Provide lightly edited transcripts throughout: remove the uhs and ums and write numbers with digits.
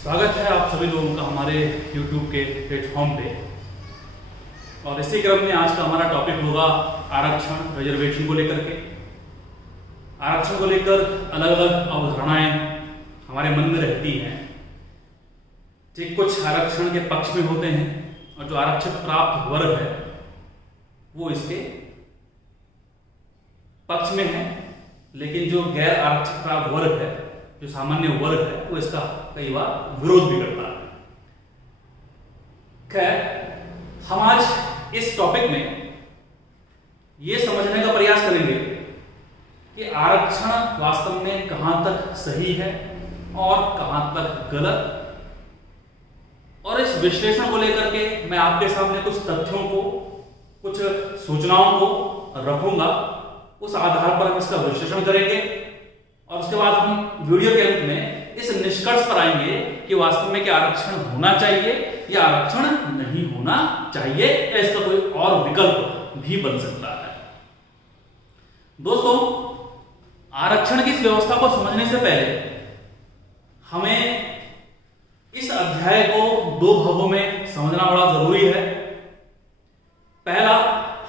स्वागत है आप सभी लोगों का हमारे YouTube के प्लेटफॉर्म पे। और इसी क्रम में आज का हमारा टॉपिक होगा आरक्षण, रिजर्वेशन को लेकर के। आरक्षण को लेकर अलग अलग अवधारणाएं हमारे मन में रहती हैं। ठीक, कुछ आरक्षण के पक्ष में होते हैं और जो आरक्षित प्राप्त वर्ग है वो इसके पक्ष में है, लेकिन जो गैर आरक्षित प्राप्त वर्ग है, जो सामान्य वर्ग है, वो इसका कई बार विरोध भी करता है। खैर, हम आज इस टॉपिक में ये समझने का प्रयास करेंगे कि आरक्षण वास्तव में कहां तक सही है और कहां तक गलत। और इस विश्लेषण को लेकर के मैं आपके सामने कुछ तथ्यों को, कुछ सूचनाओं को रखूंगा। उस आधार पर हम इसका विश्लेषण करेंगे और उसके बाद हम वीडियो के अंत में इस निष्कर्ष पर आएंगे कि वास्तव में क्या आरक्षण होना चाहिए या आरक्षण नहीं होना चाहिए, या इसका कोई और विकल्प भी बन सकता है। दोस्तों, आरक्षण की इस व्यवस्था को समझने से पहले हमें इस अध्याय को दो भागों में समझना बड़ा जरूरी है। पहला,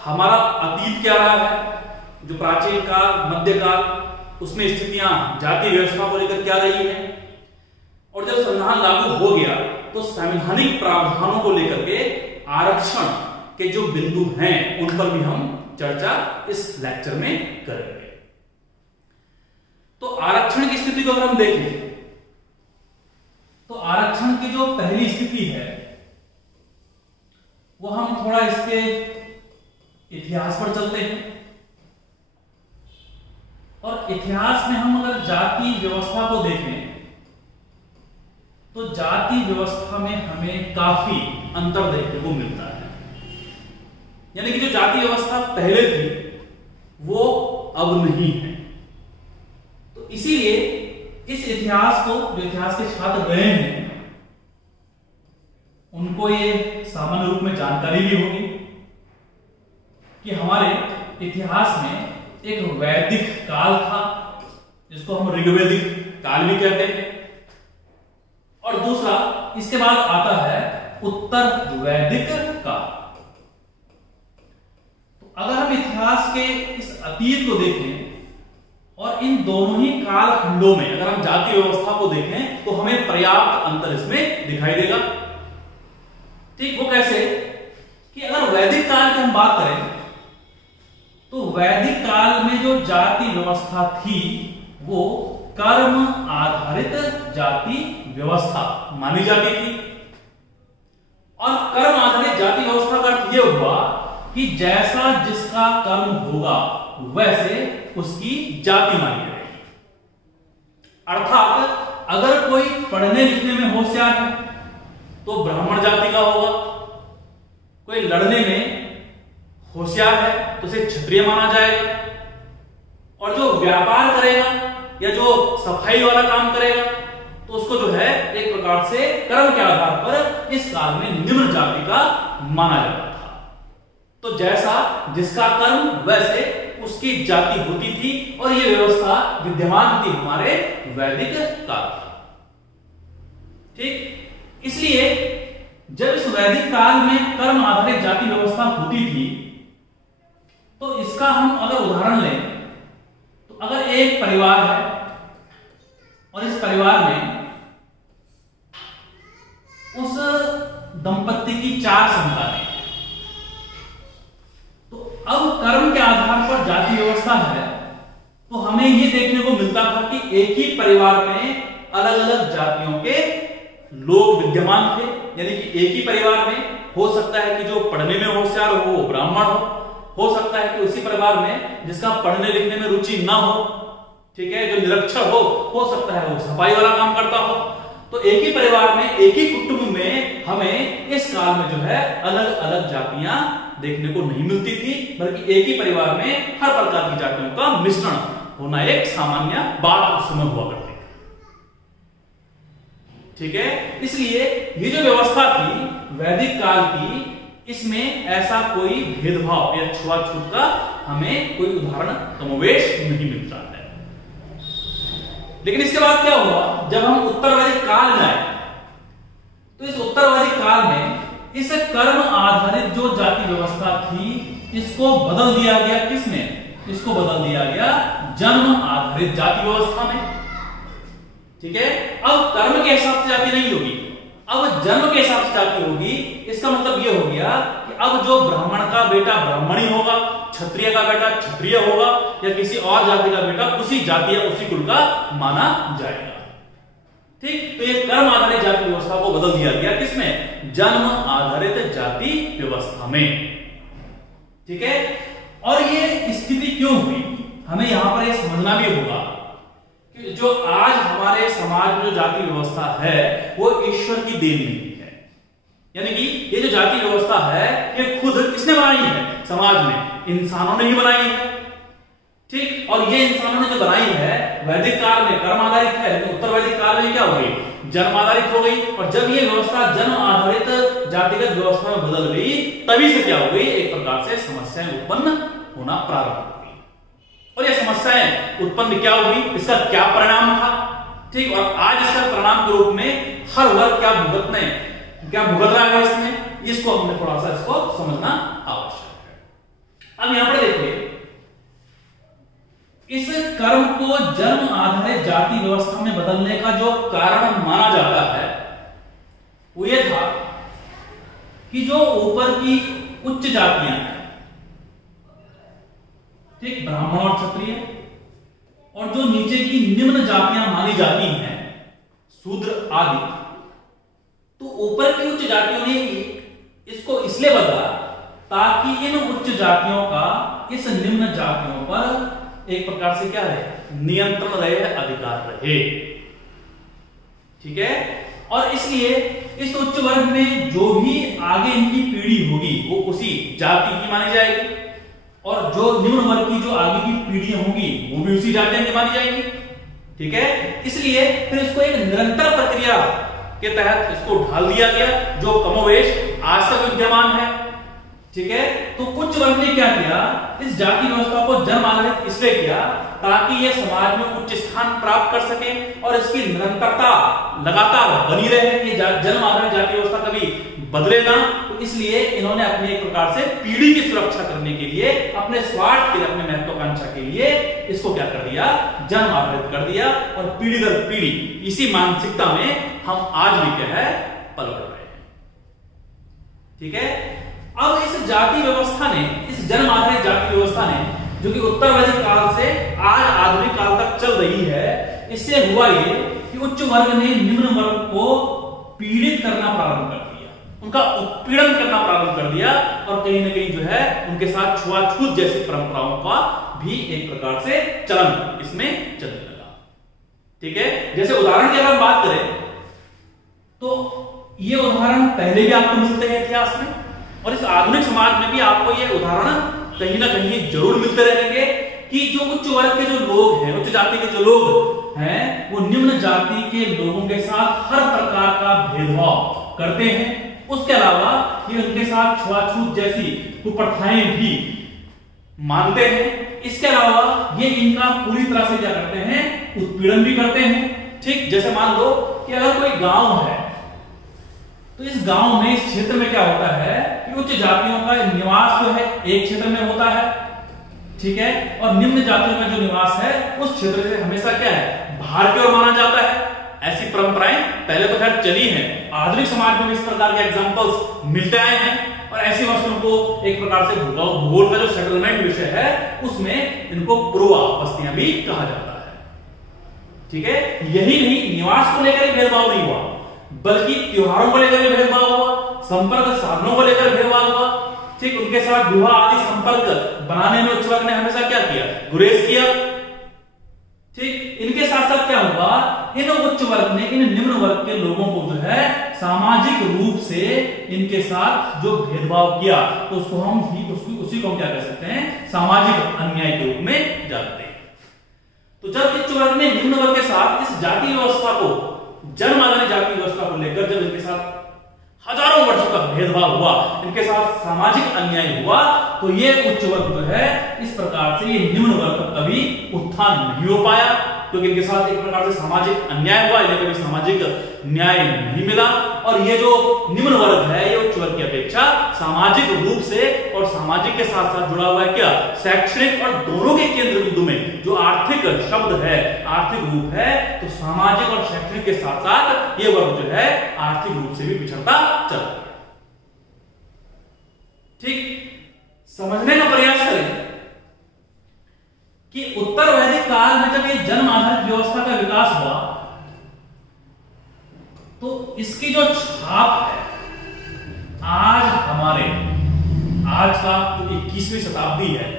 हमारा अतीत क्या रहा है, जो प्राचीन काल, मध्यकाल, उसमें स्थितियां जाति व्यवस्था को लेकर क्या रही है, और जब संविधान लागू हो गया तो संवैधानिक प्रावधानों को लेकर के आरक्षण के जो बिंदु हैं उन पर भी हम चर्चा इस लेक्चर में करेंगे। तो आरक्षण की स्थिति को अगर हम देखें तो आरक्षण की जो पहली स्थिति है वो हम थोड़ा इसके इतिहास पर चलते हैं। और इतिहास में हम अगर जाति व्यवस्था को देखें तो जाति व्यवस्था में हमें काफी अंतर देखने को मिलता है। यानी कि जो जाति व्यवस्था पहले थी वो अब नहीं है। तो इसीलिए इस इतिहास को, जो इतिहास के छात्र रहे हैं, उनको ये सामान्य रूप में जानकारी भी होगी कि हमारे इतिहास में एक वैदिक काल था जिसको हम ऋग्वैदिक काल भी कहते हैं, और दूसरा इसके बाद आता है उत्तर वैदिक काल। तो अगर हम इतिहास के इस अतीत को देखें और इन दोनों ही काल खंडों में अगर हम जाति व्यवस्था को देखें तो हमें पर्याप्त अंतर इसमें दिखाई देगा। ठीक, वो कैसे कि अगर वैदिक काल की हम बात करें तो वैदिक काल में जो जाति व्यवस्था थी वो कर्म आधारित जाति व्यवस्था मानी जाती थी। और कर्म आधारित जाति व्यवस्था का अर्थ यह हुआ कि जैसा जिसका कर्म होगा वैसे उसकी जाति मानी जाएगी। अर्थात अगर कोई पढ़ने लिखने में होशियार है तो ब्राह्मण जाति का होगा, कोई लड़ने में होशियार है तो उसे क्षत्रिय माना जाएगा, और जो व्यापार करेगा या जो सफाई वाला काम करेगा तो उसको जो है एक प्रकार से कर्म के आधार पर इस काल में निम्न जाति का माना जाता था। तो जैसा जिसका कर्म वैसे उसकी जाति होती थी, और यह व्यवस्था विद्यमान थी हमारे वैदिक काल में। ठीक, इसलिए जब इस वैदिक काल में कर्म आधारित जाति व्यवस्था होती थी तो इसका हम अगर उदाहरण लें तो अगर एक परिवार है और इस परिवार में उस दंपत्ति की 4 संतानें हैं, तो अब कर्म के आधार पर जाति व्यवस्था है तो हमें यह देखने को मिलता था कि एक ही परिवार में अलग अलग जातियों के लोग विद्यमान थे। यानी कि एक ही परिवार में हो सकता है कि जो पढ़ने में होशियार हो वो ब्राह्मण हो सकता है कि उसी परिवार में जिसका पढ़ने लिखने में रुचि ना हो, ठीक है, जो निरक्षर हो सकता है वो सफाई वाला काम करता हो। तो एक ही परिवार में, एक ही कुटुंब में हमें इस काल में जो है अलग अलग जातियां देखने को नहीं मिलती थी, बल्कि एक ही परिवार में हर प्रकार की जातियों का मिश्रण होना एक सामान्य बात उस समय हुआ करती थी। ठीक है, इसलिए ये जो व्यवस्था थी वैदिक काल की, इसमें ऐसा कोई भेदभाव या छुआछूत का हमें कोई उदाहरण कमोवेश नहीं मिलता है। लेकिन इसके बाद क्या हुआ, जब हम उत्तर वैदिक काल में आए तो इस उत्तरवैदिक काल में इस कर्म आधारित जो जाति व्यवस्था थी इसको बदल दिया गया। किसने? इसको बदल दिया गया जन्म आधारित जाति व्यवस्था में। ठीक है, अब कर्म के हिसाब से जाति नहीं होगी, अब जन्म के हिसाब से जाति होगी। इसका मतलब यह हो गया कि अब जो ब्राह्मण का बेटा ब्राह्मणी होगा, क्षत्रिय का बेटा क्षत्रिय होगा, या किसी और जाति का बेटा उसी जाति या उसी कुल का माना जाएगा। ठीक, तो ये कर्म आधारित जाति व्यवस्था को बदल दिया गया। किसमें? जन्म आधारित जाति व्यवस्था में। ठीक है, और ये स्थिति क्यों हुई हमें यहां पर ये समझना भी होगा कि जो आज हमारे समाज में जो जाति व्यवस्था है वो ईश्वर की देन नहीं है। यानी कि ये जो जाति व्यवस्था है ये खुद किसने बनाई है? समाज में इंसानों ने ही बनाई है। ठीक, और ये इंसानों ने जो बनाई है वैदिक काल में कर्म आधारित है, लेकिन उत्तर वैदिक काल में क्या हो गई? जन्म आधारित हो गई। और जब ये व्यवस्था जन्म आधारित जातिगत व्यवस्था में बदल गई तभी से क्या हो गई? एक प्रकार से समस्याएं उत्पन्न होना प्रारंभ हो गई। और ये समस्याएं उत्पन्न क्या होगी, इसका क्या परिणाम था? ठीक, और आज इसका परिणाम के रूप में हर वर्ग क्या भुगत रहा है इसमें, इसको हमने थोड़ा सा इसको समझना आवश्यक है। अब यहां पर देखिए, इस कर्म को जन्म आधारित जाति व्यवस्था में बदलने का जो कारण माना जाता है वो ये था कि जो ऊपर की उच्च जातियां हैं, ठीक, ब्राह्मण और क्षत्रिय, और जो नीचे की निम्न जातियां मानी जाती हैं, शूद्र आदि, तो ऊपर की उच्च जातियों ने इसको इसलिए बदला ताकि इन उच्च जातियों का इस निम्न जातियों पर एक प्रकार से क्या रहे? नियंत्रण रहे, अधिकार रहे। ठीक है, और इसलिए इस उच्च वर्ग में जो भी आगे इनकी पीढ़ी होगी वो उसी जाति की मानी जाएगी, और जो निम्न वर्ग की जो आगे की पीढ़ियां होंगी वो भी उसी जाति की मानी जाएगी। ठीक है, इसलिए फिर इसको एक निरंतर प्रक्रिया के तहत इसको ढाल दिया गया जो कमोवेश आज तक विद्यमान है। ठीक है, तो उच्च वर्ग ने क्या किया? इस जाति व्यवस्था को जन्म आधारित इसलिए किया ताकि ये समाज में उच्च स्थान प्राप्त कर सके और इसकी निरंतरता लगातार बनी रहे। ये जन्म आधारित जाति व्यवस्था कभी बदले ना, तो इसलिए इन्होंने अपने एक प्रकार से पीढ़ी की सुरक्षा करने के लिए, अपने स्वार्थ के लिए, अपने महत्वाकांक्षा के लिए इसको क्या कर दिया? जन्म आधारित कर दिया। और पीढ़ी दर पीढ़ी इसी मानसिकता में हम आज भी क्या है? पल रहे हैं। ठीक है, अब इस जाति व्यवस्था ने, इस जन्म आधारित जाति व्यवस्था ने, जो कि उत्तर वैदिक काल से आज आधुनिक काल तक चल रही है, इससे हुआ ये कि उच्च वर्ग ने निम्न वर्ग को पीड़ित करना प्रारंभ कर दिया, उनका उत्पीड़न करना प्रारंभ कर दिया, और कहीं ना कहीं जो है उनके साथ छुआछूत जैसी परंपराओं का भी एक प्रकार से चलन इसमें चलने लगा। ठीक है, जैसे उदाहरण की अगर बात करें तो ये उदाहरण पहले भी आपको मिलते हैं इतिहास में, और इस आधुनिक समाज में भी आपको ये उदाहरण कहीं ना कहीं जरूर मिलते रहेंगे कि जो उच्च वर्ग के जो लोग हैं, उच्च जाति के जो लोग हैं, वो निम्न जाति के लोगों के साथ हर प्रकार का भेदभाव करते हैं। उसके अलावा ये उनके साथ छुआछूत जैसी कुप्रथाएं भी मानते हैं। इसके अलावा ये इनका पूरी तरह से क्या करते हैं? उत्पीड़न भी करते हैं। ठीक, जैसे मान लो कि अगर कोई गांव है तो इस गांव में, इस क्षेत्र में क्या होता है कि उच्च जातियों का निवास जो है एक क्षेत्र में होता है। ठीक है, और निम्न जातियों का जो निवास है उस क्षेत्र से हमेशा क्या है? बाहर की ओर माना जाता है। ऐसी परंपराएं पहले तो खैर चली हैं, आधुनिक समाज में भी इस प्रकार के एग्जांपल्स मिलते आए हैं, और ऐसी वस्तुओं को एक प्रकार से भूगोल का जो सेटलमेंट विषय है उसमें इनको पूर्वा बस्तियां भी कहा जाता है। ठीक है, यही नहीं, निवास को लेकर भेदभाव नहीं हुआ, बल्कि त्योहारों को लेकर भी भेदभाव हुआ, संपर्क साधनों को लेकर भेदभाव हुआ। ठीक, उनके साथ विवाह आदि संपर्क बनाने में उच्च वर्ग ने हमेशा क्या किया? गुरेज किया। ठीक, इनके साथ साथ क्या हुआ? इन उच्च वर्ग ने इन निम्न वर्ग के लोगों को जो है सामाजिक रूप से इनके साथ जो भेदभाव किया, तो उसको हम उसी को क्या कह सकते हैं? सामाजिक अन्याय के रूप में जानते हैं। तो जब उच्च वर्ग ने निम्न वर्ग के साथ इस जाति व्यवस्था को, जन्म आधारित जाति व्यवस्था को लेकर जब इनके साथ हजारों वर्षों का भेदभाव हुआ, इनके साथ सामाजिक अन्याय हुआ, तो ये उच्च वर्ग जो है इस प्रकार से ये निम्न वर्ग का कभी उत्थान नहीं हो पाया। क्योंकि इनके साथ एक प्रकार से सामाजिक अन्याय हुआ, इन्हें कभी सामाजिक न्याय नहीं मिला। और ये जो निम्न वर्ग है ये उच्च वर्ग की अपेक्षा सामाजिक रूप से और सामाजिक के साथ साथ जुड़ा हुआ है क्या, शैक्षणिक, और दोनों के केंद्र बिंदु में जो आर्थिक शब्द है, आर्थिक रूप है, तो सामाजिक और शैक्षणिक के साथ साथ ये वर्ग जो है आर्थिक रूप से भी पिछड़ता चल रहा है। ठीक, समझने का प्रयास करें कि उत्तर वैदिक काल में जब ये जन्म आधारित व्यवस्था का विकास हुआ तो इसकी जो छाप है आज का जो 21वीं शताब्दी है,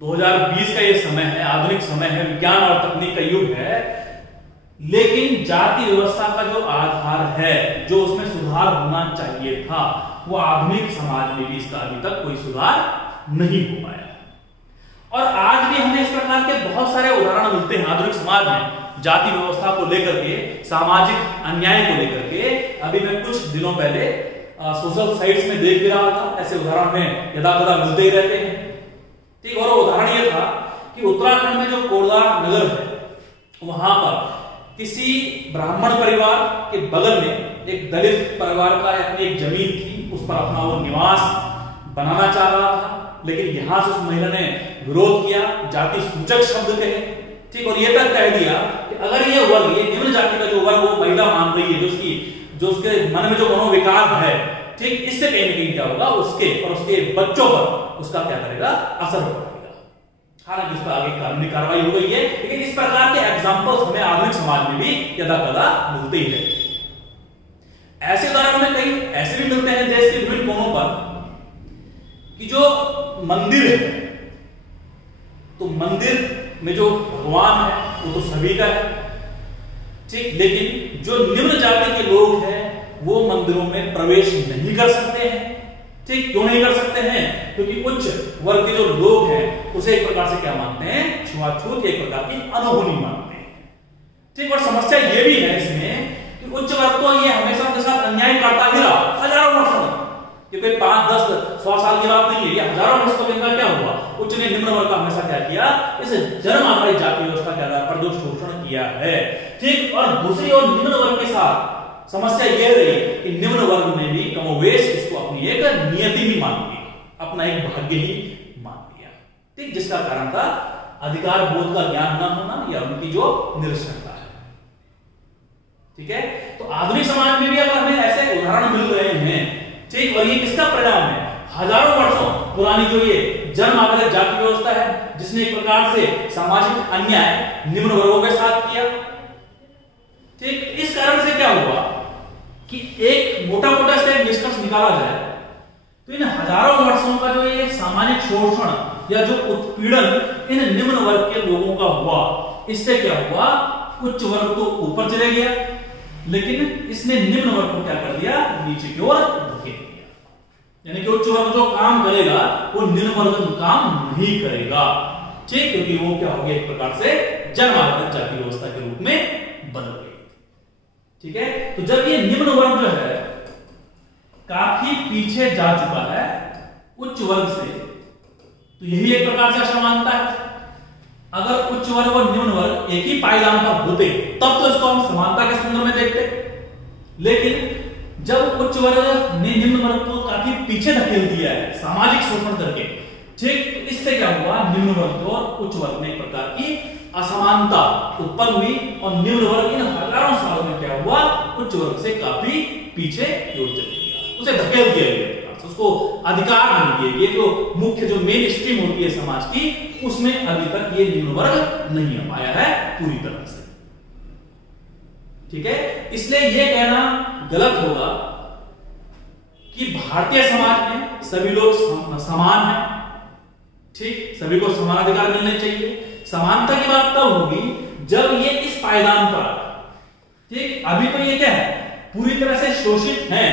2020 का ये समय है, आधुनिक समय है, विज्ञान और तकनीक का युग है, लेकिन जाति व्यवस्था का जो आधार है, जो उसमें सुधार होना चाहिए था, वो आधुनिक समाज में भी इसका अभी तक कोई सुधार नहीं हो पाया। और आज भी हमें इस प्रकार के बहुत सारे उदाहरण मिलते हैं आधुनिक समाज में, जाति व्यवस्था को लेकर के, सामाजिक अन्याय को लेकर के। अभी मैं कुछ दिनों पहले सोशल साइट्स में देख भी रहा था, ऐसे उदाहरण में यदा-कदा मिलते ही रहते हैं। ठीक, और उदाहरण ये था कि उत्तराखंड में जो कोरदा नगर है, वहां पर किसी ब्राह्मण परिवार के बगल में एक दलित परिवार का अपनी एक जमीन थी, उस पर अपना वो निवास बनाना चाह रहा था, लेकिन यहां से उस महिला ने विरोध किया, जाति सूचक शब्द कहे। ठीक, और ये तक कह दिया कि अगर ये वर्ग, ये निम्न जाति का जो वर्ग वो महिला मान रही है, जो उसके मन में जो मनोविकार है, ठीक, इससे कहीं ना कहीं क्या होगा, उसके और उसके बच्चों पर उसका क्या करेगा, असर पड़ेगा। हालांकि इस पर आगे कानूनी कार्रवाई हो गई है, लेकिन इस प्रकार के एग्जाम्पल्स हमें आधुनिक समाज में भी यदा-कदा मिलते ही रहते हैं। ऐसे उदाहरण में कई ऐसे भी मिलते हैं देश के विभिन्न कोनों पर कि जो मंदिर है, तो मंदिर में जो भगवान है वो तो सभी का है, ठीक, लेकिन जो निम्न जाति के लोग हैं वो मंदिरों में प्रवेश नहीं कर सकते हैं। ठीक, क्यों नहीं कर सकते हैं? क्योंकि उच्च वर्ग के जो लोग हैं उसे एक प्रकार से क्या मानते हैं, छुआछूत, एक प्रकार की अनहोनी मानते हैं। ठीक, और समस्या ये भी है इसमें कि उच्च वर्ग तो ये हमेशा के साथ अन्याय करता ही रहा हजारों वर्षों में, ये कोई 5, 10, 100 साल की बात नहीं है, ये हजारों वर्ष तक इनका क्या हुआ, उच्च ने निम्न वर्ग का हमेशा क्या किया, इस जन्म आधारित जाति व्यवस्था के आधार पर जो शोषण किया है। ठीक, और दूसरी ओर निम्न वर्ग के साथ समस्या यह रही कि निम्न वर्ग ने भी कमोवेश इसको अपनी एक नियति ही मान लिया, अपना एक भाग्य ही मान लिया। ठीक, जिसका कारण था अधिकार बोध का ज्ञान न होना या उनकी जो निरक्षरता है। ठीक है, तो आधुनिक समाज में भी अगर हमें ऐसे उदाहरण मिल रहे हैं, ठीक, और ये किसका परिणाम है, हजारों वर्षों पुरानी जो ये जन्म आधारित जाति व्यवस्था है, जिसने एक प्रकार से सामाजिक अन्याय निम्न वर्गों के साथ किया। ठीक, इस कारण से क्या हुआ कि एक मोटा-मोटा इसका एक निष्कर्ष निकाला जाए तो इन हजारों वर्षों का जो ये सामाजिक शोषण या जो उत्पीड़न इन निम्न वर्ग के लोगों का हुआ, इससे क्या हुआ, उच्च वर्ग तो ऊपर चले गया, लेकिन इसने निम्न वर्ग को क्या कर दिया, नीचे की ओर धकेल दिया। यानी कि उच्च वर्ग जो काम करेगा वो निम्न वर्ग काम नहीं करेगा। ठीक, क्योंकि वो क्या हो गया, एक प्रकार से जन्म आधारित जाति व्यवस्था के रूप में बदल गई। ठीक है, तो जब ये निम्न वर्ग जो है काफी पीछे जा चुका है उच्च वर्ग से, तो यही एक प्रकार से असमानता है। अगर उच्च वर्ग और निम्न वर्ग एक ही पायदान पर होते तब तो इसको हम समानता के संदर्भ में देखते, लेकिन जब उच्च वर्ग ने निम्न वर्ग को काफी पीछे धकेल दिया है सामाजिक शोषण करके, ठीक, तो इससे क्या हुआ, निम्न वर्ग और उच्च वर्ग में एक प्रकार की असमानता उत्पन्न हुई और निम्न वर्ग इन हजारों सालों में क्या हुआ, उच्च वर्ग से काफी पीछे चले गया, उसे धकेल दिया गया, उसको अधिकार नहीं दिए। ये जो मुख्य जो मेन स्ट्रीम होती है समाज की, उसमें अभी तक ये निम्न वर्ग नहीं आ पाया है पूरी तरह से। ठीक है, इसलिए ये कहना गलत होगा कि भारतीय समाज में सभी लोग समान हैं। ठीक, सभी को समान अधिकार मिलने चाहिए। समानता की बात तब होगी जब ये इस पायदान पर, ठीक, अभी तो ये क्या है, पूरी तरह से शोषित हैं।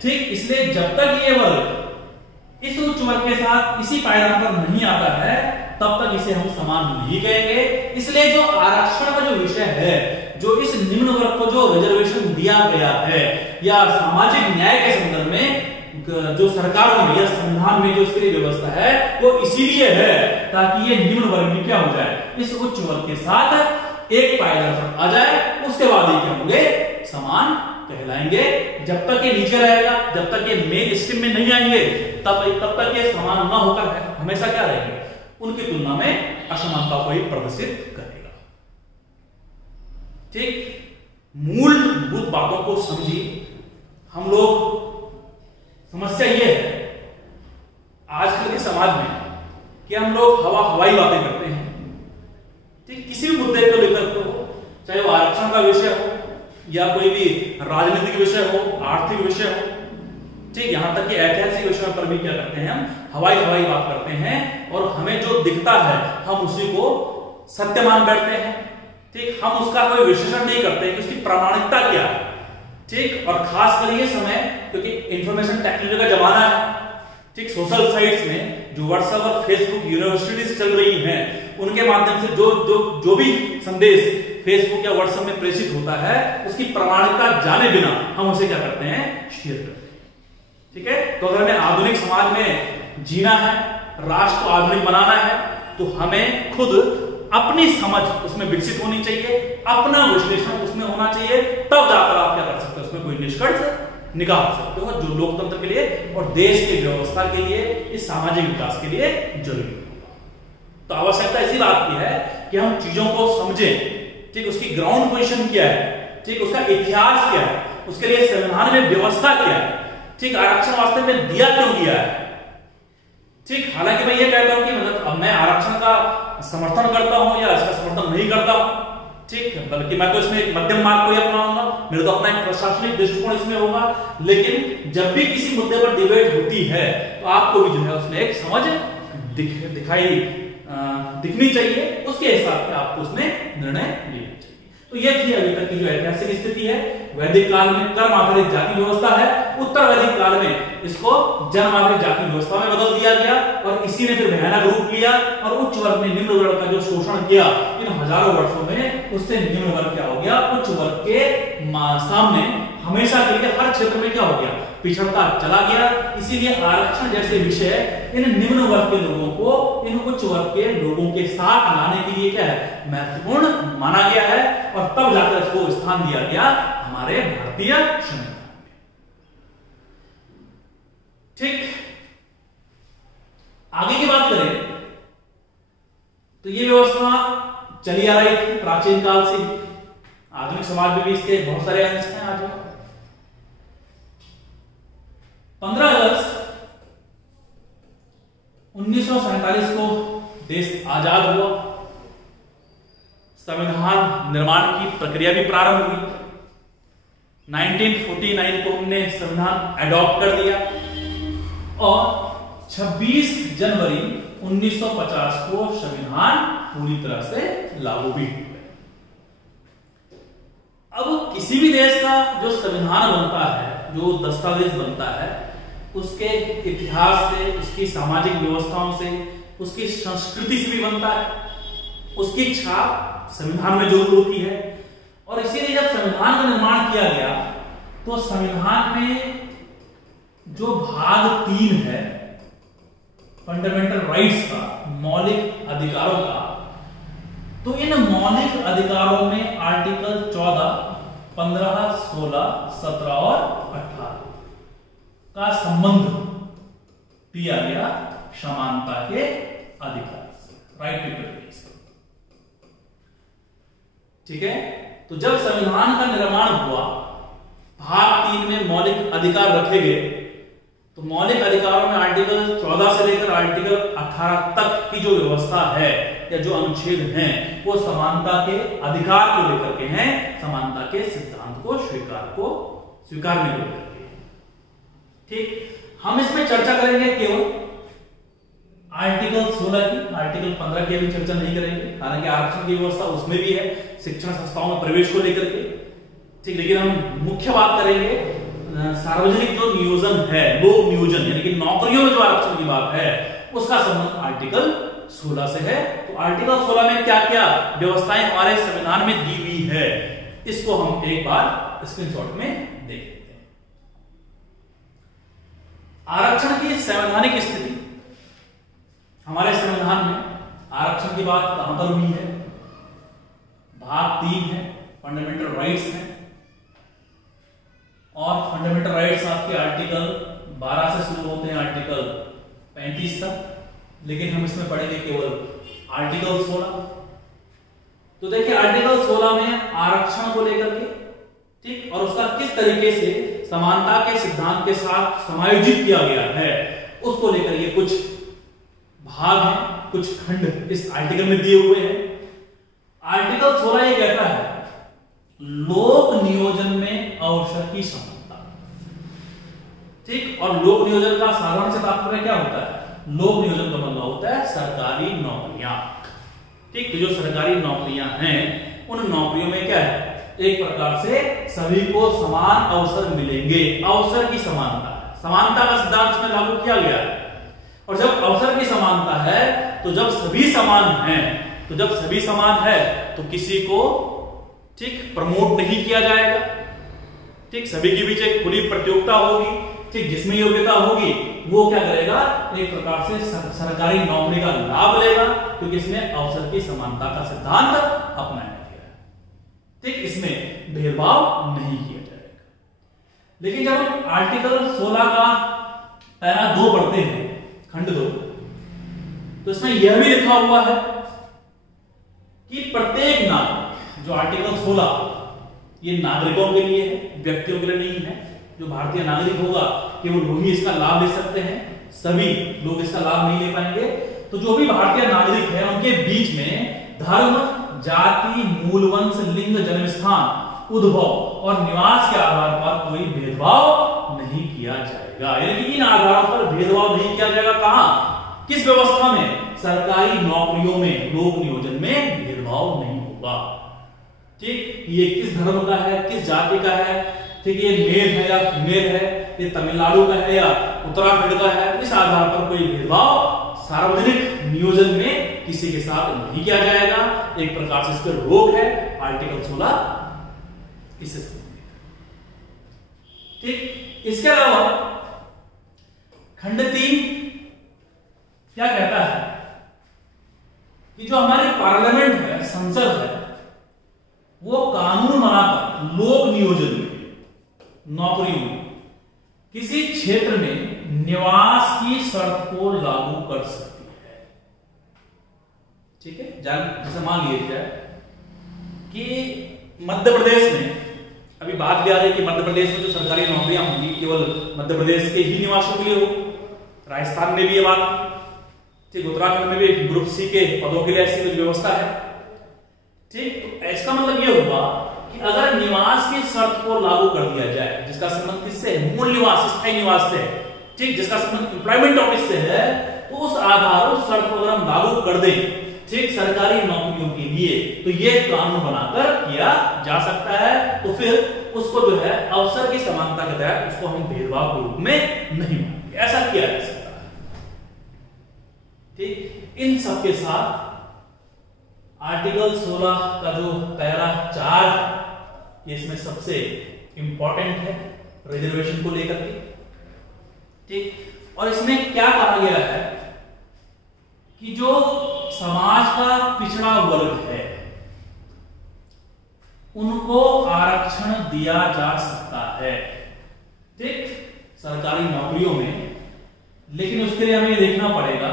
ठीक, इसलिए जब तक ये वर्ग इस उच्च वर्ग के साथ इसी पायदान पर नहीं आता है तब तक इसे हम समान नहीं कहेंगे। इसलिए जो आरक्षण का जो विषय है, जो इस निम्न वर्ग को जो रिजर्वेशन दिया गया है या सामाजिक न्याय के संदर्भ में जो सरकारों में या संविधान में जो इसके लिए व्यवस्था है, वो इसीलिए है ताकि ये निम्न वर्ग में क्या हो जाए, इस उच्च वर्ग के साथ एक पायदान आ जाए उसके बाद ही क्या होंगे, समान कहलाएंगे। जब तक ये नीचे रहेगा, जब तक ये मेन स्ट्रीम में नहीं आएंगे, तब तक ये समान ना होकर हमेशा क्या रहेंगे, उनकी तुलना में असमानता को ही प्रदर्शित करेगा। ठीक, मूलभूत बातों को समझिए। हम लोग, समस्या ये है आजकल के समाज में कि हम लोग हवाई बातें करते हैं। ठीक, किसी भी मुद्दे को लेकर के हो, चाहे वो आरक्षण का विषय हो या कोई भी राजनीतिक विषय हो, आर्थिक विषय हो, ठीक, यहां तक कि ऐतिहासिक विषयों पर भी क्या करते हैं, हम हवाई बात करते हैं और हमें जो दिखता है हम उसी को सत्य मान बैठते हैं। ठीक, हम उसका कोई विश्लेषण नहीं करते कि उसकी प्रामाणिकता क्या है। ठीक, और खासकर ये समय क्योंकि इंफॉर्मेशन टेक्नोलॉजी का जमाना है। ठीक, सोशल साइट्स में जो व्हाट्सएप और फेसबुक यूनिवर्सिटीज चल रही हैं, उनके माध्यम से जो भी संदेश फेसबुक या व्हाट्सएप में प्रेषित होता है, उसकी प्रामाणिकता जाने बिना हम उसे क्या करते हैं, शेयर करते हैं। ठीक है, तो अगर हमें आधुनिक समाज में जीना है, राष्ट्र को आधुनिक बनाना है, तो हमें खुद अपनी समझ उसमें विकसित होनी चाहिए, अपना विश्लेषण उसमें होना चाहिए, तब जाकर आप क्या कर सकते हो, उसमें कोई निष्कर्ष निकाल सकते हो जो लोकतंत्र के लिए और देश की व्यवस्था के लिए, इस सामाजिक विकास के लिए जरूरी है। तो आवश्यकता इसी बात की है कि हम चीजों को समझें। ठीक, उसकी ग्राउंड पोजीशन क्या है, ठीक, उसका इतिहास क्या है, उसके लिए संविधान में व्यवस्था क्या है, ठीक, आरक्षण वास्तव में दिया क्यों गया है। ठीक, हालांकि मैं ये कहता हूं कि मतलब अब मैं आरक्षण का समर्थन करता हूं या इसका समर्थन नहीं करता हूं, ठीक, बल्कि मैं तो इसमें एक मध्यम मार्ग को ही अपनाऊंगा, मेरा तो अपना एक प्रशासनिक दृष्टिकोण इसमें होगा। लेकिन जब भी किसी मुद्दे पर डिबेट होती है तो आपको भी जो है उसमें एक समझ दिखनी चाहिए, उसके हिसाब से आपको उसमें निर्णय लेना चाहिए। तो ये थी अभी तक की जो ऐतिहासिक स्थिति है। वैदिक काल में कर्म आधारित जाति व्यवस्था है, उत्तर वैदिक काल में इसको जन्म आधारित जाति व्यवस्था में बदल दिया गया और इसी ने फिर भयानक रूप लिया और उच्च वर्ग ने निम्न वर्ग का जो शोषण किया इन हजारों वर्षों में, उससे निम्न वर्ग क्या हो गया, उच्च वर्ग के सामने हमेशा के लिए हर क्षेत्र में क्या हो गया, पिछड़ता चला गया। इसीलिए आरक्षण जैसे विषय इन निम्न वर्ग के लोगों को इन उच्च वर्ग के लोगों के साथ लाने के लिए क्या है, महत्वपूर्ण माना गया है और तब जाकर इसको स्थान दिया गया हमारे भारतीय संविधान में। ठीक, आगे की बात करें तो ये व्यवस्था चली आ रही थी प्राचीन काल से। आधुनिक समाज में भी इसके बहुत सारे अंश हैं। आज 15 अगस्त 1947 को देश आजाद हुआ, संविधान निर्माण की प्रक्रिया भी प्रारंभ हुई। 1949 को हमने संविधान एडॉप्ट कर दिया और 26 जनवरी 1950 को संविधान पूरी तरह से लागू भी हुआ। अब किसी भी देश का जो संविधान बनता है, जो दस्तावेज बनता है, उसके इतिहास से, उसकी सामाजिक व्यवस्थाओं से, उसकी संस्कृति से भी बनता है। उसकी छाप संविधान में जरूर होती है और इसीलिए जब संविधान का निर्माण किया गया तो संविधान में जो भाग 3 है फंडामेंटल राइट्स का, मौलिक अधिकारों का, तो इन मौलिक अधिकारों में आर्टिकल 14, 15, 16, 17 और 18 का संबंध दिया गया समानता के अधिकार से, राइट टू इक्वलिटी। ठीक है, तो जब संविधान का निर्माण हुआ, भाग 3 में मौलिक अधिकार रखे गए, तो मौलिक अधिकारों में आर्टिकल 14 से लेकर आर्टिकल 18 तक की जो व्यवस्था है या जो अनुच्छेद हैं, वो समानता के अधिकार को लेकर के हैं, समानता के सिद्धांत को स्वीकारने को लेकर के। ठीक, हम इसमें चर्चा करेंगे केवल आर्टिकल 16 की, आर्टिकल 15 की भी चर्चा नहीं करेंगे। हालांकि आरक्षण की व्यवस्था उसमें भी है, शिक्षण संस्थाओं में प्रवेश को लेकर के। ठीक, लेकिन हम मुख्य बात करेंगे सार्वजनिक जो नियोजन है, लोक नियोजन, यानी कि नौकरियों में जो आरक्षण की बात है, उसका संबंध आर्टिकल 16 से है। तो आर्टिकल 16 में क्या क्या व्यवस्थाएं हमारे संविधान में दी हुई है, इसको हम एक बार स्क्रीनशॉट में देख लेते हैं। आरक्षण की संवैधानिक स्थिति, हमारे संविधान में आरक्षण की बात कहां पर हुई है? भाग 3 है, फंडामेंटल राइट्स हैं, और फंडामेंटल राइट्स आपके आर्टिकल 12 से शुरू होते हैं आर्टिकल 35 तक, लेकिन हम इसमें पढ़ेंगे केवल आर्टिकल 16। तो देखिए आर्टिकल 16 में आरक्षण को लेकर के, ठीक, और उसका किस तरीके से समानता के सिद्धांत के साथ समायोजित किया गया है उसको लेकर ये कुछ भाग हैं, कुछ खंड इस आर्टिकल में दिए हुए हैं। आर्टिकल 16 ये कहता है लोक नियोजन में अवसर की समानता, ठीक, और लोक नियोजन का साधारण से तात्पर्य क्या होता है? लोक नियोजन का मतलब होता है सरकारी नौकरियां, ठीक। तो जो सरकारी नौकरियां हैं उन नौकरियों में क्या है, एक प्रकार से सभी को समान अवसर मिलेंगे, अवसर की समानता, समानता का सिद्धांत इसमें लागू किया गया है। और जब अवसर की समानता है तो जब सभी समान हैं, तो जब सभी समान है तो किसी को, ठीक, प्रमोट नहीं किया जाएगा, ठीक, सभी के बीच एक खुली प्रतियोगिता होगी, ठीक, जिसमें योग्यता होगी वो क्या करेगा, एक प्रकार से सरकारी नौकरी का लाभ लेगा, क्योंकि इसमें अवसर की समानता का सिद्धांत अपनाया गया है, ठीक, इसमें भेदभाव नहीं किया जाएगा। लेकिन जब हम आर्टिकल 16 का पैरा 2 पढ़ते हैं, खंड 2, तो इसमें यह भी लिखा हुआ है कि प्रत्येक नागरिक, जो आर्टिकल 16 ये नागरिकों के लिए है, व्यक्तियों के लिए नहीं है। जो भारतीय नागरिक होगा केवल वही इसका लाभ ले सकते हैं, सभी लोग इसका लाभ नहीं ले पाएंगे। तो जो भी भारतीय नागरिक है उनके बीच में धर्म, जाति, मूलवंश, लिंग, जन्मस्थान, उद्भव और निवास के आधार पर कोई भेदभाव नहीं किया जाएगा। यानी कि इन आधारों पर भेदभाव नहीं किया जाएगा। कहां, किस व्यवस्था में? सरकारी नौकरियों में, लोक नियोजन में भेदभाव नहीं होगा, ठीक। ये किस धर्म का है, किस जाति का है, ठीक, ये मेल है या फीमेल है, ये तमिलनाडु का है या उत्तराखंड का है, इस आधार पर कोई भेदभाव सार्वजनिक नियोजन में किसी के साथ नहीं किया जाएगा। एक प्रकार से इस पर रोक है आर्टिकल 16 इससे, ठीक। इसके अलावा खंड 3 क्या कहता है कि जो हमारी पार्लियामेंट है, संसद है, वो कानून बनाकर लोक नियोजन में, नौकरियों में किसी क्षेत्र में निवास की शर्त को लागू कर सकती है, ठीक है। जैसे मान लीजिए कि मध्य प्रदेश में, अभी बात भी आ रही है कि मध्य प्रदेश में जो सरकारी नौकरियां होंगी केवल मध्य प्रदेश के ही निवासियों के लिए हो, राजस्थान में भी ये बात, ठीक, उत्तराखंड में भी ग्रुप सी के पदों के लिए ऐसी कुछ व्यवस्था है, ठीक। तो इसका मतलब ये हुआ कि अगर निवास की शर्त को लागू कर दिया जाए, जिसका संबंध किससे है, मूल निवास, स्थायी निवास से, ठीक, जिसका संबंध एम्प्लॉयमेंट ऑफिस से है, तो उस आधार, उस शर्त को अगर हम लागू कर दें, ठीक, सरकारी नौकरियों के लिए, तो ये कानून बनाकर किया जा सकता है। तो फिर उसको जो है अवसर की समानता के तहत उसको हम भेदभाव के रूप में नहीं मानेंगे, ऐसा किया जा सकता है, ठीक। इन सबके साथ आर्टिकल 16 का जो पैरा 4 ये इसमें सबसे इंपॉर्टेंट है रिजर्वेशन को लेकर के, ठीक। और इसमें क्या कहा गया है कि जो समाज का पिछड़ा वर्ग है उनको आरक्षण दिया जा सकता है, ठीक, सरकारी नौकरियों में। लेकिन उसके लिए हमें ये देखना पड़ेगा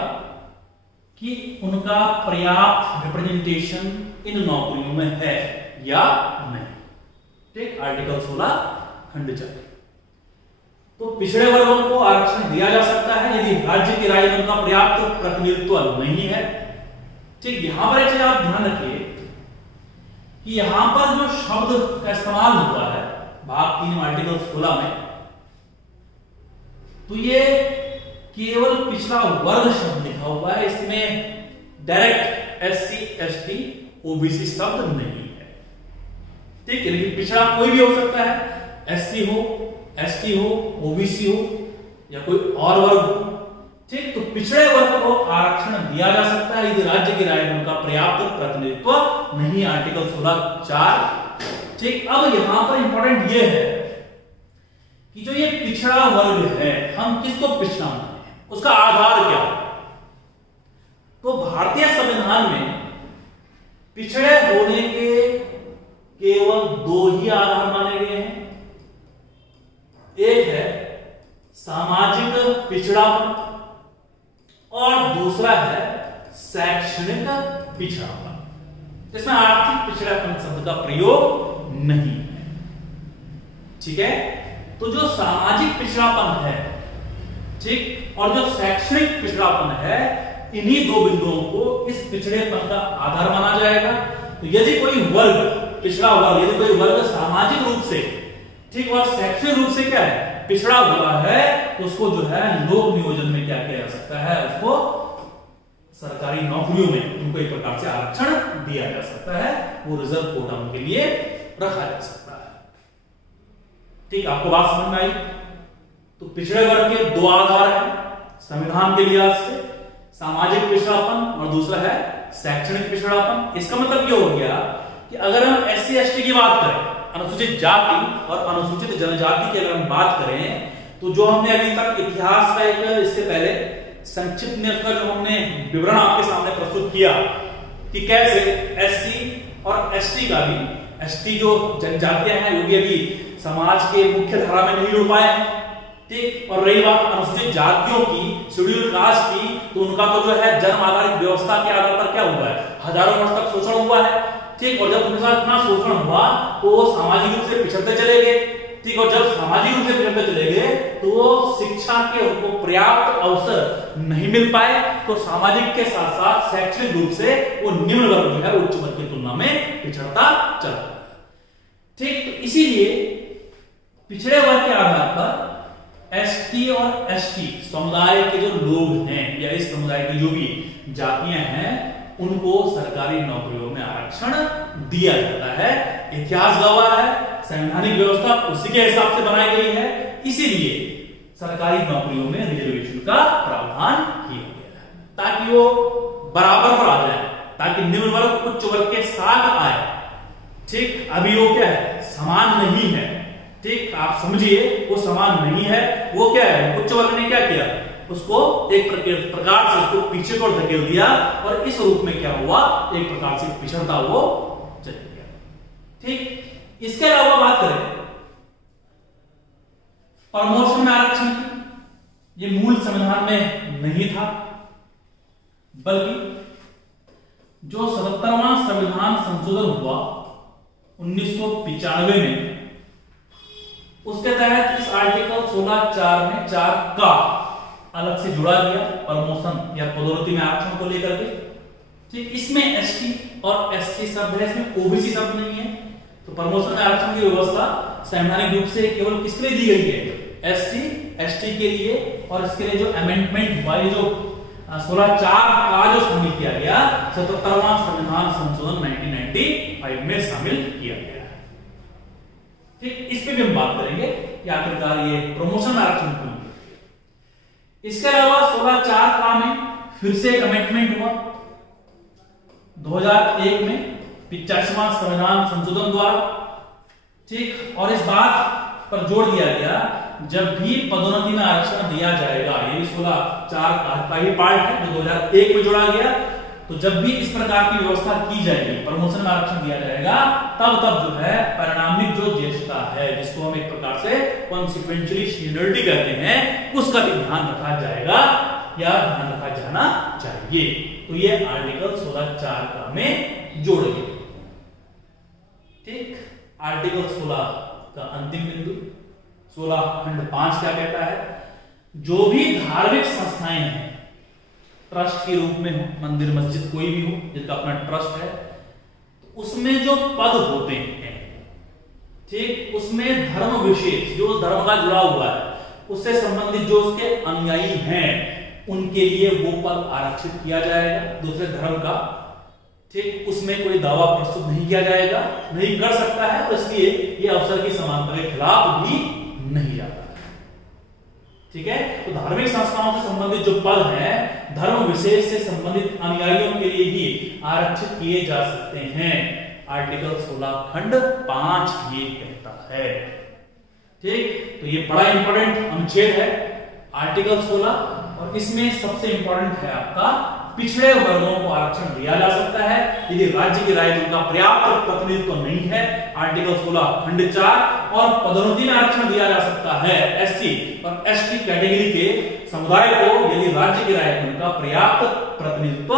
कि उनका पर्याप्त रिप्रेजेंटेशन इन नौकरियों में है या नहीं, ठीक। आर्टिकल 16 खंड 4। तो पिछड़े वर्गों को आरक्षण दिया जा सकता है यदि राज्य की राय में उनका पर्याप्त प्रतिनिधित्व नहीं है, ठीक। यहां पर एक चीज आप ध्यान रखिए कि यहां पर जो शब्द का इस्तेमाल हुआ है भाग 3 आर्टिकल 16 में, तो ये केवल पिछड़ा वर्ग शब्द लिखा हुआ है, इसमें डायरेक्ट SC ST OBC शब्द नहीं है, ठीक है। लेकिन पिछड़ा कोई भी हो सकता है, SC हो, ST हो, OBC हो या कोई और वर्ग हो, ठीक। तो पिछड़े वर्ग को आरक्षण दिया जा सकता है यदि राज्य की राय में उनका पर्याप्त प्रतिनिधित्व नहीं, आर्टिकल 16(4), ठीक। अब यहां पर इंपॉर्टेंट ये है कि जो ये पिछड़ा वर्ग है, हम किसको पिछड़ा मानते हैं, उसका आधार क्या है। तो भारतीय संविधान में पिछड़े होने के केवल दो ही आधार माने गए हैं। एक है सामाजिक पिछड़ापन और दूसरा है शैक्षणिक पिछड़ापन। इसमें आर्थिक पिछड़ापन शब्द का प्रयोग नहीं है। ठीक है, तो जो सामाजिक पिछड़ापन है, ठीक, और जो शैक्षणिक पिछड़ापन है, इन्हीं दो बिंदुओं को इस पिछड़ेपन का आधार माना जाएगा। तो यदि कोई वर्ग पिछड़ा वर्ग, यदि कोई वर्ग सामाजिक रूप से, ठीक, और शैक्षणिक रूप से क्या है, पिछड़ा हुआ है, तो उसको जो है लोक नियोजन में क्या किया जा सकता है, उसको सरकारी नौकरियों में उनको एक प्रकार से आरक्षण दिया जा सकता है, वो रिजर्व कोटा उनके लिए रखा जा सकता है। ठीक, आपको बात समझ में आई? तो पिछड़े वर्ग के दो आधार हैं संविधान के लिहाज से, सामाजिक पिछड़ापन और दूसरा है शैक्षणिक पिछड़ापन। इसका मतलब ये हो गया कि अगर हम SC ST की बात करें, अनुसूचित जाति और अनुसूचित जनजाति की अगर हम बात करें, तो जो हमने अभी तक इतिहास का एक इससे पहले संक्षिप्त में उसका जो हमने विवरण आपके सामने प्रस्तुत किया कि कैसे SC और ST का भी, ST जो जनजातियां हैं वो भी अभी समाज के मुख्य धारा में नहीं जुड़ पाए हैं। ठीक, और रही बात अनुसूचित जातियों की, शेड्यूल कास्ट की, तो उनका तो जो है जन्म आधारित व्यवस्था के आधार पर क्या हुआ है, हजारों वर्ष तक शोषण हुआ है। ठीक, और जब उनके साथ इतना शोषण हुआ तो वो सामाजिक रूप से पिछड़ते चले गए। ठीक, और जब सामाजिक रूप से पिछड़ते चले गए तो वो शिक्षा के उनको पर्याप्त अवसर नहीं मिल पाए, तो सामाजिक के साथ साथ शैक्षणिक रूप से वो निम्न वर्ग जो है उच्च वर्ग की तुलना में पिछड़ता चला। ठीक, तो इसीलिए पिछड़े वर्ग के आधार पर ST और ST समुदाय के जो लोग हैं या इस समुदाय की जो भी जातियां हैं, उनको सरकारी नौकरियों में आरक्षण दिया जाता है। इतिहास गवाह है, संवैधानिक व्यवस्था उसी के हिसाब से बनाई गई है, इसीलिए सरकारी नौकरियों में रिजर्वेशन का प्रावधान किया गया है ताकि वो बराबर पर आ जाए, ताकि निम्न वर्ग उच्च वर्ग के साथ आए। ठीक, अभी वो क्या है, समान नहीं है। ठीक, आप समझिए वो समान नहीं है। वो क्या है, उच्च वर्ग ने क्या किया, उसको एक प्रकार से उसको पीछे को धकेल दिया और इस रूप में क्या हुआ, एक प्रकार से पिछड़ता वो चल गया। ठीक, इसके अलावा बात करें प्रमोशन में आरक्षण की, ये मूल संविधान में नहीं था, बल्कि जो 77वां संविधान संशोधन हुआ 1995 में, उसके तहत इस आर्टिकल 16(4) में 4 का अलग से जुड़ा गया प्रमोशन या पदोन्नति में आरक्षण को लेकर के। ठीक, इसमें ST और SC शब्द है, इसमें OBC शब्द नहीं है। तो प्रमोशन में आरक्षण की व्यवस्था संवैधानिक रूप से केवल किसके लिए दी गई है, SC ST के लिए, और इसके लिए जो अमेंडमेंट हुआ, ये जो 16(4) का जो शामिल किया गया 77वां संविधान संशोधन 1995 में शामिल किया गया। ठीक, इस पे भी हम बात करेंगे कि आखिरकार ये प्रमोशन आरक्षण क्यों। इसके अलावा 16(4) का में फिर से एक अमेंडमेंट हुआ 2001 में 85वां संविधान संशोधन द्वारा। ठीक, और इस बात पर जोर दिया गया जब भी पदोन्नति में आरक्षण दिया जाएगा, ये भी 16(4) का ही पार्ट है जो 2001 में जोड़ा गया, तो जब भी इस प्रकार की व्यवस्था की जाएगी, प्रमोशन में आरक्षण दिया जाएगा, तब जो है परिणामिक जो ज्येष्ठता है, जिसको हम एक प्रकार से कॉन्सिक्वेंशियली सीनियरिटी कहते हैं, उसका भी ध्यान रखा जाएगा या ध्यान रखा जाना चाहिए। तो ये आर्टिकल 16(4) का में जोड़ गए। ठीक, आर्टिकल 16 का अंतिम बिंदु 16 खंड 5 क्या कहता है, जो भी धार्मिक संस्थाएं हैं, ट्रस्ट के रूप में हो, मंदिर मस्जिद कोई भी हो जिसका अपना ट्रस्ट है, तो उसमें जो पद होते हैं, ठीक, उसमें धर्म विशेष जो धर्म का जुड़ा हुआ है, उससे संबंधित जो उसके अनुयायी हैं, उनके लिए वो पद आरक्षित किया जाएगा दूसरे धर्म का। ठीक, उसमें कोई दावा प्रस्तुत नहीं किया जाएगा, नहीं कर सकता है, और इसलिए ये अवसर की समानता के खिलाफ भी नहीं जाता। ठीक है, तो धार्मिक संस्थाओं से संबंधित जो पद हैं, धर्म विशेष से संबंधित अनुयायियों के लिए भी आरक्षित किए जा सकते हैं। आर्टिकल 16 खंड 5 ये कहता है। ठीक, तो ये बड़ा इंपॉर्टेंट अनुच्छेद है आर्टिकल 16, और इसमें सबसे इंपॉर्टेंट है आपका पिछड़े वर्गों को आरक्षण दिया जा सकता है यदि राज्य की राय में उनका पर्याप्त प्रतिनिधित्व नहीं है। आर्टिकल 16 खंड 4 और पदोन्नति में आरक्षण दिया जा सकता है एससी और एसटी कैटेगरी के समुदाय को यदि राज्य की राय में उनका पर्याप्त प्रतिनिधित्व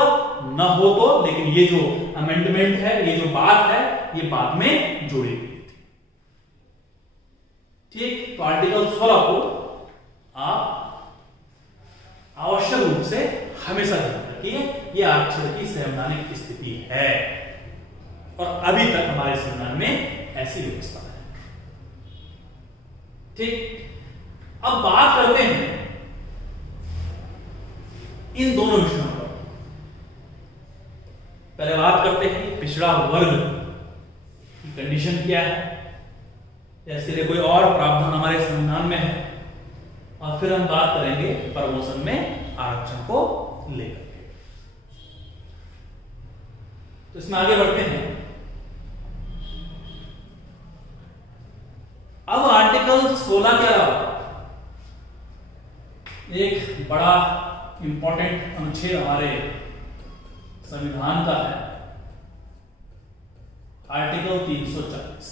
न हो तो। लेकिन ये जो अमेंडमेंट है, ये जो बात है, ये बाद में जोड़ी गई थी। ठीक, तो आर्टिकल 16 को आप आवश्यक रूप से हमेशा ध्यान रखिए, ये आरक्षण की संवैधानिक स्थिति है और अभी तक हमारे संविधान में ऐसी व्यवस्था है। ठीक, अब बात करते हैं इन दोनों विषयों पर। पहले बात करते हैं पिछड़ा वर्ग की कंडीशन क्या है, इसके लिए कोई और प्रावधान हमारे संविधान में है, और फिर हम बात करेंगे प्रमोशन में आरक्षण को लेकर के। तो इसमें आगे बढ़ते हैं। अब आर्टिकल 16 के अलावा एक बड़ा इंपॉर्टेंट अनुच्छेद हमारे संविधान का है, आर्टिकल 340।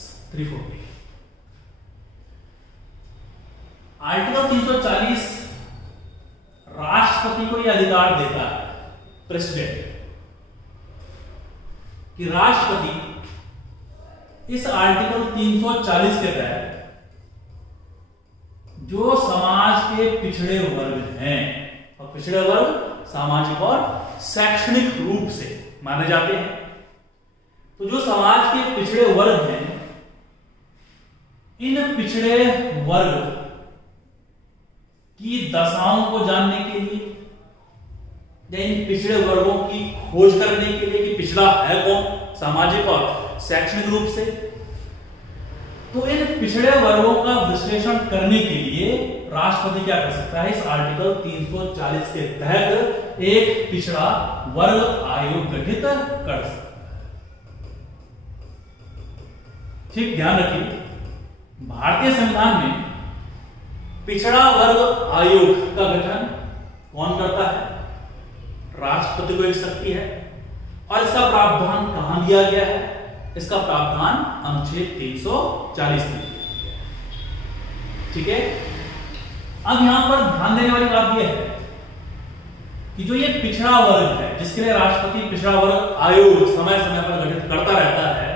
आर्टिकल 340 राष्ट्रपति को यह अधिकार देता है, प्रेसिडेंट, कि राष्ट्रपति इस आर्टिकल 340 के तहत जो समाज के पिछड़े वर्ग हैं, और पिछड़े वर्ग सामाजिक और शैक्षणिक रूप से माने जाते हैं, तो जो समाज के पिछड़े वर्ग हैं, इन पिछड़े वर्ग की दशाओं को जानने के लिए या इन पिछड़े वर्गों की खोज करने के लिए कि पिछड़ा है कौन सामाजिक और शैक्षणिक रूप से, तो इन पिछड़े वर्गों का विश्लेषण करने के लिए राष्ट्रपति क्या कर सकता है, इस आर्टिकल 340 के तहत एक पिछड़ा वर्ग आयोग गठित कर सकता है। ठीक, ध्यान रखिए, भारतीय संविधान में पिछड़ा वर्ग आयोग का गठन कौन करता है, राष्ट्रपति को एक शक्ति है, और इसका प्रावधान कहां दिया गया है, इसका प्रावधान अनुच्छेद 340 में। ठीक है, अब यहां पर ध्यान देने वाली बात यह है कि जो ये पिछड़ा वर्ग है, जिसके लिए राष्ट्रपति पिछड़ा वर्ग आयोग समय समय पर गठित करता रहता है,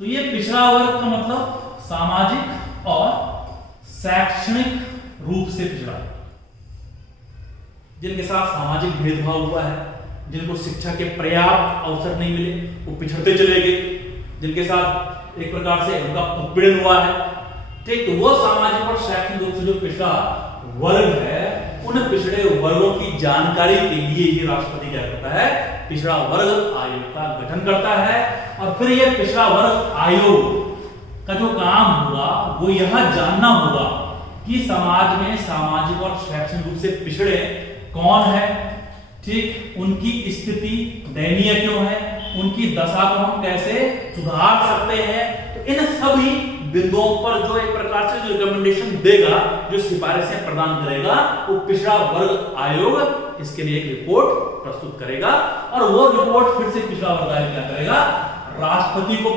तो ये पिछड़ा वर्ग का मतलब सामाजिक और शैक्षणिक रूप से पिछड़ा, जिनके साथ सामाजिक भेदभाव हुआ है, जिनको शिक्षा के पर्याप्त अवसर नहीं मिले, वो पिछड़ते चले गए, जिनके साथ एक प्रकार से उनका उत्पीड़न हुआ है। ठीक, तो वो सामाजिक और शैक्षणिक रूप से जो पिछड़ा वर्ग है, उन पिछड़े वर्गों की जानकारी के लिए ये राष्ट्रपति क्या करता है, पिछड़ा वर्ग आयोग का गठन करता है। और फिर ये पिछड़ा वर्ग आयोग का जो काम होगा वो यह जानना होगा कि समाज में सामाजिक और शैक्षणिक रूप से पिछड़े कौन है, ठीक, उनकी स्थिति दयनीय क्यों है, उनकी दशा को हम कैसे सुधार सकते हैं। तो इन सभी बिंदुओं पर जो एक प्रकार से जो रिकमेंडेशन देगा, जो सिफारिशें प्रदान करेगा, वो पिछड़ा वर्ग आयोग इसके लिए एक रिपोर्ट प्रस्तुत करेगा, और वो रिपोर्ट फिर से पिछड़ा वर्ग आयोग क्या करेगा, राष्ट्रपति को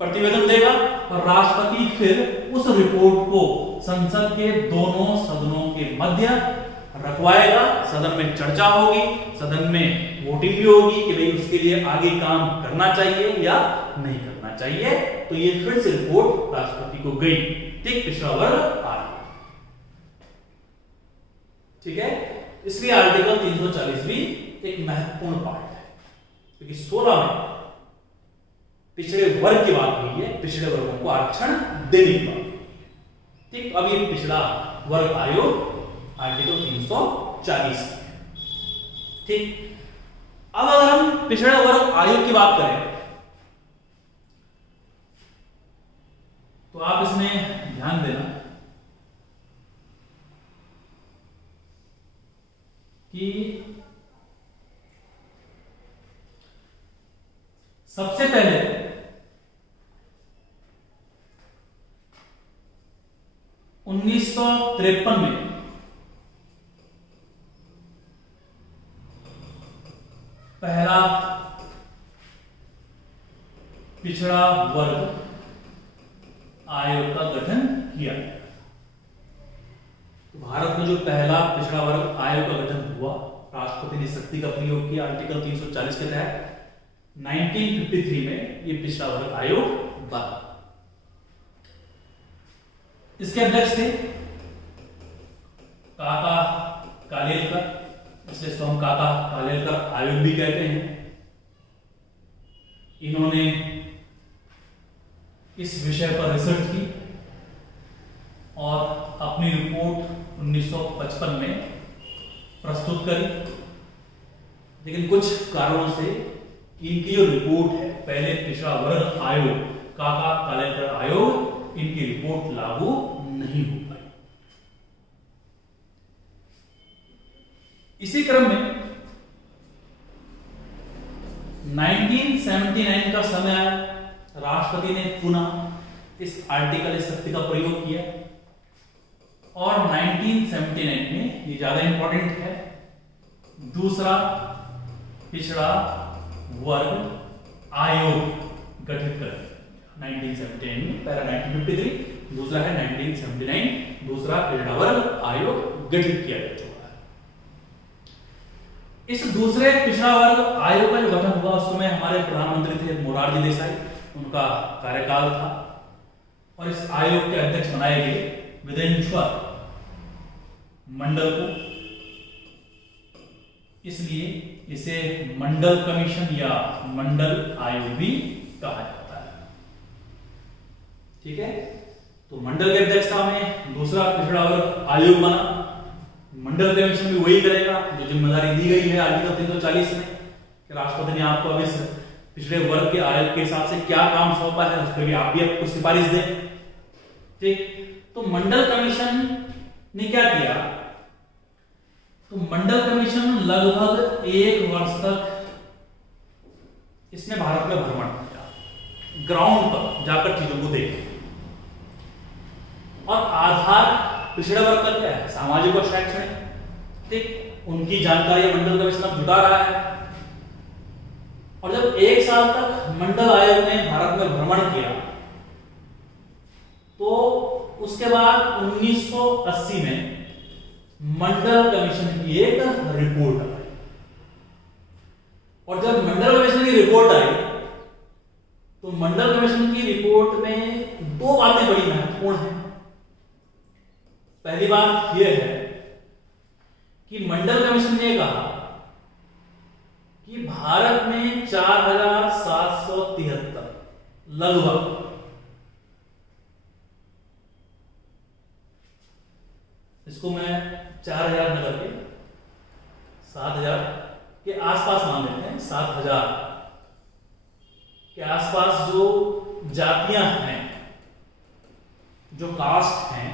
प्रतिवेदन देगा, और राष्ट्रपति फिर उस रिपोर्ट को संसद के दोनों सदनों के मध्य रखवाएगा। सदन में चर्चा होगी, सदन में वोटिंग भी होगी कि भाई उसके लिए आगे काम करना चाहिए या नहीं करना चाहिए। तो ये फिर से रिपोर्ट राष्ट्रपति को गई, ठीक, पिछड़ा वर्ग आयोग। ठीक है, इसलिए आर्टिकल 340 भी एक महत्वपूर्ण पार्ट है, क्योंकि 16 में पिछड़े वर्ग की बात हुई है, पिछड़े वर्गों को आरक्षण देने की बात। ठीक, अब ये पिछड़ा वर्ग आयोग आर्टिकल 340। ठीक, अब अगर हम पिछड़ा वर्ग आयोग की बात करें तो आप इसमें ध्यान देना कि सबसे पहले 1953 में पहला पिछड़ा वर्ग आयोग का गठन किया। तो भारत में जो पहला पिछड़ा वर्ग आयोग का गठन हुआ, राष्ट्रपति ने शक्ति का प्रयोग किया आर्टिकल 340 के तहत 1953 में ये पिछड़ा वर्ग आयोग बना। इसके अध्यक्ष थे काका कालेलकर, इसलिए इसको हम काका कालेलकर आयोग भी कहते हैं। इन्होंने इस विषय पर रिसर्च की और अपनी रिपोर्ट 1955 में प्रस्तुत करी, लेकिन कुछ कारणों से इनकी जो रिपोर्ट है, पहले पिछड़ा वर्ग आयोग काका कालेलकर आयोग, इनकी रिपोर्ट लागू नहीं हो पाई। इसी क्रम में 1979 का समय आया, राष्ट्रपति ने पुनः इस आर्टिकल शक्ति का प्रयोग किया और 1979 में, ये ज्यादा इंपॉर्टेंट है, दूसरा पिछड़ा वर्ग आयोग गठित कर 1979 में, पहला 1953, दूसरा है 1979, दूसरा पिछड़ा वर्ग आयोग गठित किया जा चुका है। इस दूसरे पिछड़ा वर्ग आयोग का जो गठन हुआ, उस समय हमारे प्रधानमंत्री थे मोरारजी देसाई, उनका कार्यकाल था और इस आयोग के अध्यक्ष बनाए गए विदेश्वर मंडल को, इसलिए इसे मंडल कमीशन या मंडल आयोग भी कहा जाता है। ठीक है, तो मंडल की अध्यक्षता में दूसरा पिछड़ा वर्ग आयोग बना। मंडल कमीशन भी वही करेगा जो जिम्मेदारी दी गई है आर्टिकल 340 में कि राष्ट्रपति ने आपको अभी पिछड़े वर्ग के आयोग के हिसाब से क्या काम सौंपा है, उस पर भी आप भी आपको सिफारिश दें। ठीक, तो मंडल कमीशन ने क्या किया, तो मंडल कमीशन लगभग 1 वर्ष तक इसने भारत में भ्रमण किया, ग्राउंड पर जाकर चीजों को देखा। और आधार पिछड़े वर्ग का क्या है, सामाजिक और शैक्षणिक। ठीक, उनकी जानकारी मंडल कमीशन जुटा रहा है। और जब 1 साल तक मंडल आयोग ने भारत में भ्रमण किया, तो उसके बाद 1980 में मंडल कमीशन की एक रिपोर्ट आई। और जब मंडल कमीशन की रिपोर्ट आई, तो मंडल कमीशन की रिपोर्ट में 2 बातें बड़ी महत्वपूर्ण हैं। पहली बात यह है कि मंडल कमीशन ने कहा कि भारत में 4773 लगभग इसको मैं 4000 न करके 7000 के आसपास मान लेते हैं, 7000 के आसपास जो जातियां हैं, जो कास्ट हैं,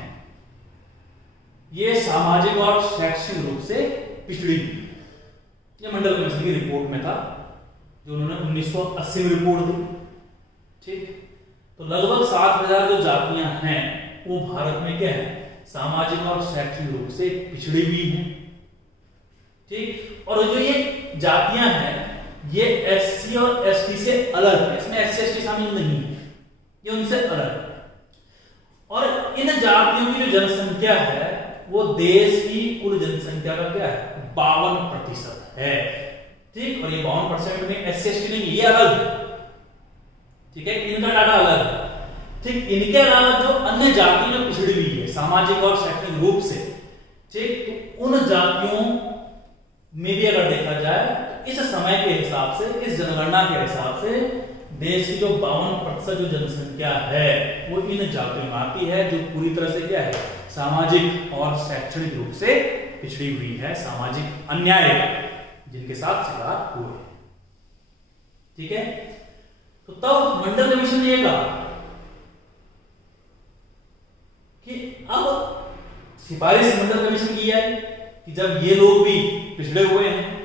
ये सामाजिक और शैक्षणिक रूप से पिछड़ी हुई। ये मंडल कमीशन की रिपोर्ट में था, जो उन्होंने 1980 में रिपोर्ट दी। ठीक, तो लगभग 7000 जो जातियां हैं वो भारत में क्या है, सामाजिक और शैक्षणिक रूप से पिछड़ी हुई हैं। ठीक, और जो ये जातियां हैं ये एससी और एसटी से अलग है, इसमें एससी एसटी शामिल नहीं है, ये उनसे अलग है। और इन जातियों की जो जनसंख्या है वो देश की कुल जनसंख्या का क्या है, 52% है। ठीक, और ये 52% में एससी एसटी नहीं, ये अलग है। ठीक है, इनका डाटा अलग है। ठीक, इनके अलावा जो अन्य जाति में पिछड़ी हुई है सामाजिक और शैक्षणिक रूप से, ठीक, तो उन जातियों में भी अगर देखा जाए तो इस समय के हिसाब से, इस जनगणना के हिसाब से देश की जो 52% जो जनसंख्या है वो इन जातियों में आती है, जो पूरी तरह से क्या है, सामाजिक और शैक्षणिक रूप से पिछड़ी हुई है, सामाजिक अन्याय जिनके साथ शिकार हुए। ठीक है, तो तब मंडल कमीशन ने कहा कि अब सिफारिश मंडल कमीशन की है कि जब ये लोग भी पिछड़े हुए हैं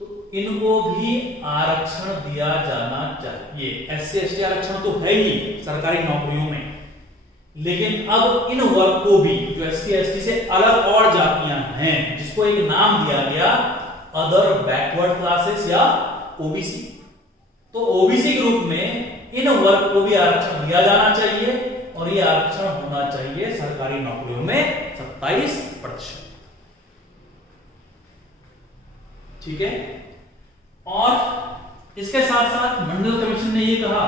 तो इनको भी आरक्षण दिया जाना चाहिए। एससी एसटी आरक्षण तो है ही सरकारी नौकरियों में, लेकिन अब इन वर्ग को भी, जो एससी एसटी से अलग और जातियां हैं, जिसको एक नाम दिया गया अदर बैकवर्ड क्लासेस या ओबीसी। तो ओबीसी ग्रुप में इन वर्ग को भी आरक्षण दिया जाना चाहिए और ये आरक्षण होना चाहिए सरकारी नौकरियों में 27%। ठीक है। और इसके साथ साथ मंडल कमीशन ने ये कहा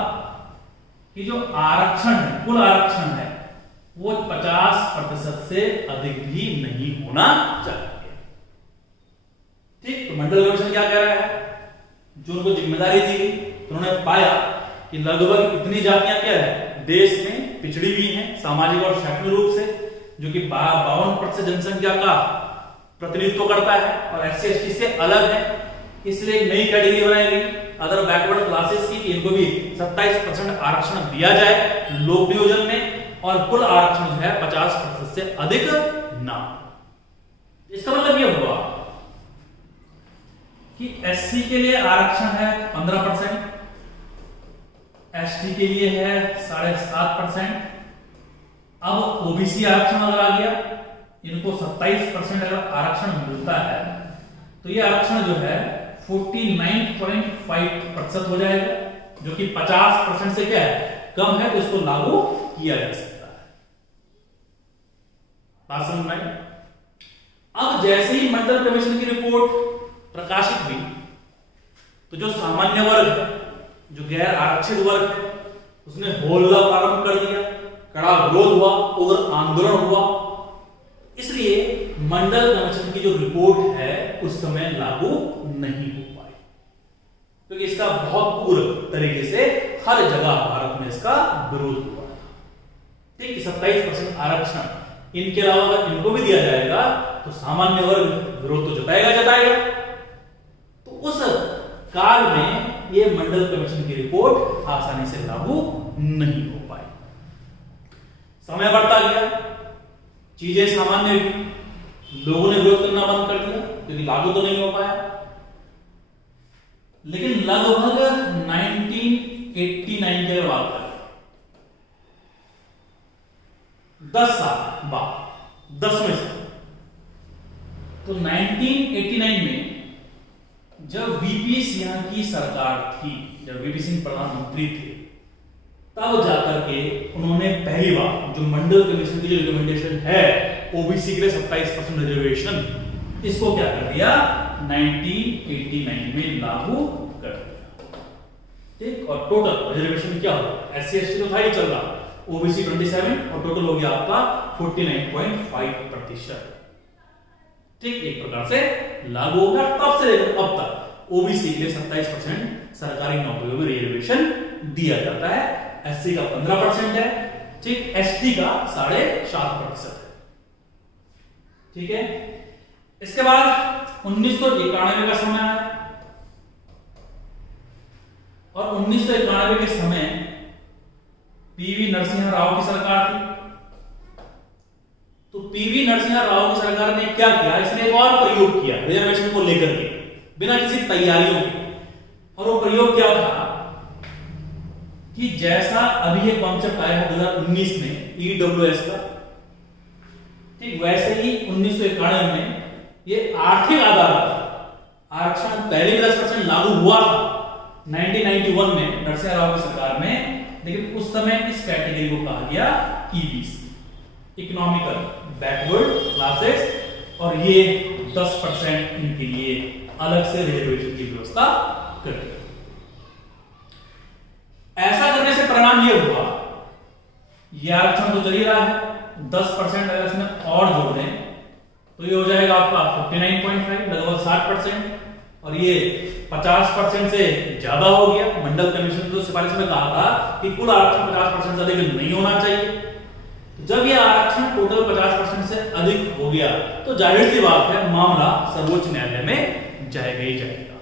कि जो आरक्षण है, कुल आरक्षण है, वो 50% से अधिक भी नहीं होना चाहिए। ठीक। तो मंडल कमीशन क्या कह रहा है, जो उनको जिम्मेदारी दी गई, तो उन्होंने पाया कि लगभग इतनी जातियां क्या है देश में पिछड़ी हुई हैं सामाजिक और शैक्षणिक रूप से, जो कि 52% जनसंख्या का प्रतिनिधित्व करता है और एससी एसटी से अलग है। इसलिए एक नई कैटेगरी बनाई गई अदर बैकवर्ड क्लासेस की, इनको भी 27% आरक्षण दिया जाए लोक नियोजन में, और कुल आरक्षण जो है 50% से अधिक ना। इसका मतलब यह हुआ कि एससी के लिए आरक्षण है 15%, एसटी के लिए है 7.5%। अब ओबीसी आरक्षण अगर आ गया, इनको 27% अगर आरक्षण मिलता है तो ये आरक्षण जो है 49.5% हो जाएगा, जो कि 50% से क्या है कम है, तो इसको लागू किया जा सकता है। बात समझ में आई? अब जैसे ही मंडल कमीशन की रिपोर्ट प्रकाशित हुई, तो जो सामान्य वर्ग है, जो गैर आरक्षित वर्ग है, उसने हल्ला प्रारंभ कर दिया, कड़ा विरोध हुआ, उग्र आंदोलन हुआ। इसलिए मंडल कमीशन की जो रिपोर्ट है उस समय लागू नहीं हो पाई, क्योंकि इसका बहुत उग्र तरीके से हर जगह भारत में इसका विरोध हुआ। ठीक। 27% आरक्षण इनके अलावा अगर इनको भी दिया जाएगा तो सामान्य वर्ग विरोध तो जताएगा। तो उस काल में ये मंडल कमीशन की रिपोर्ट आसानी से लागू नहीं हो पाई। समय बढ़ता गया, चीजें सामान्य हुई, लोगों ने विरोध करना बंद कर दिया क्योंकि लागू तो नहीं हो पाया। लेकिन लगभग 1989 की अगर बात करें, 10 साल बाद, 10वें साल, तो 1989 में जब वीपी सिंह की सरकार थी, जब वीपी सिंह प्रधानमंत्री थे, तब जाकर के उन्होंने पहली बार जो मंडल कमीशन की जो रिकमेंडेशन है ओबीसी के लिए 27% रिजर्वेशन, इसको क्या कर दिया 1989 में लागू कर दिया। ठीक। और टोटल रिजर्वेशन क्या होगा, एससी एसटी तो था ही चल रहा, ओबीसी 27 और टोटल हो गया आपका 49.5%। ठीक। एक प्रकार से लागू हो गया। तब से लेकर अब तक ओबीसी के लिए 27% सरकारी नौकरियों में रिजर्वेशन दिया जाता है। एससी का 15% है। ठीक। एसटी का 7.5% है। ठीक है। इसके बाद 1991 का समय आया और 1991 के समय पीवी नरसिम्हा राव की सरकार थी। तो पीवी नरसिम्हा राव की सरकार ने क्या किया, इसने एक और प्रयोग किया रिजर्वेशन को लेकर के बिना किसी तैयारियों के। और वो प्रयोग क्या था कि जैसा अभी एक कॉन्सेप्ट आया है 2019 में ईडब्ल्यूएस का, ठीक वैसे ही 1991 में ये आर्थिक आधार पर आरक्षण पहले 10% लागू हुआ था 1991 में नरसिम्हा राव की सरकार में। लेकिन उस समय इस कैटेगरी को कहा गया ईबीसी, इकोनॉमिकल बैकवर्ड क्लासेस, और ये 10% इनके लिए अलग से रिजर्वेशन की व्यवस्था कर दी। ऐसा करने से परिणाम ये हुआ, ये आरक्षण तो चल ही रहा है, 10% अगर इसमें और जोड़ दें तो ये हो जाएगा आपका 59.5, लगभग 60%, और ये 50% से ज्यादा हो गया। मंडल कमीशन तो सिफारिश में कहा था कि कुल आरक्षण 50% से अधिक नहीं होना चाहिए। जब ये आरक्षण टोटल 50% से अधिक हो गया तो जाहिर सी बात है मामला सर्वोच्च न्यायालय में जाएगा ही जाएगा।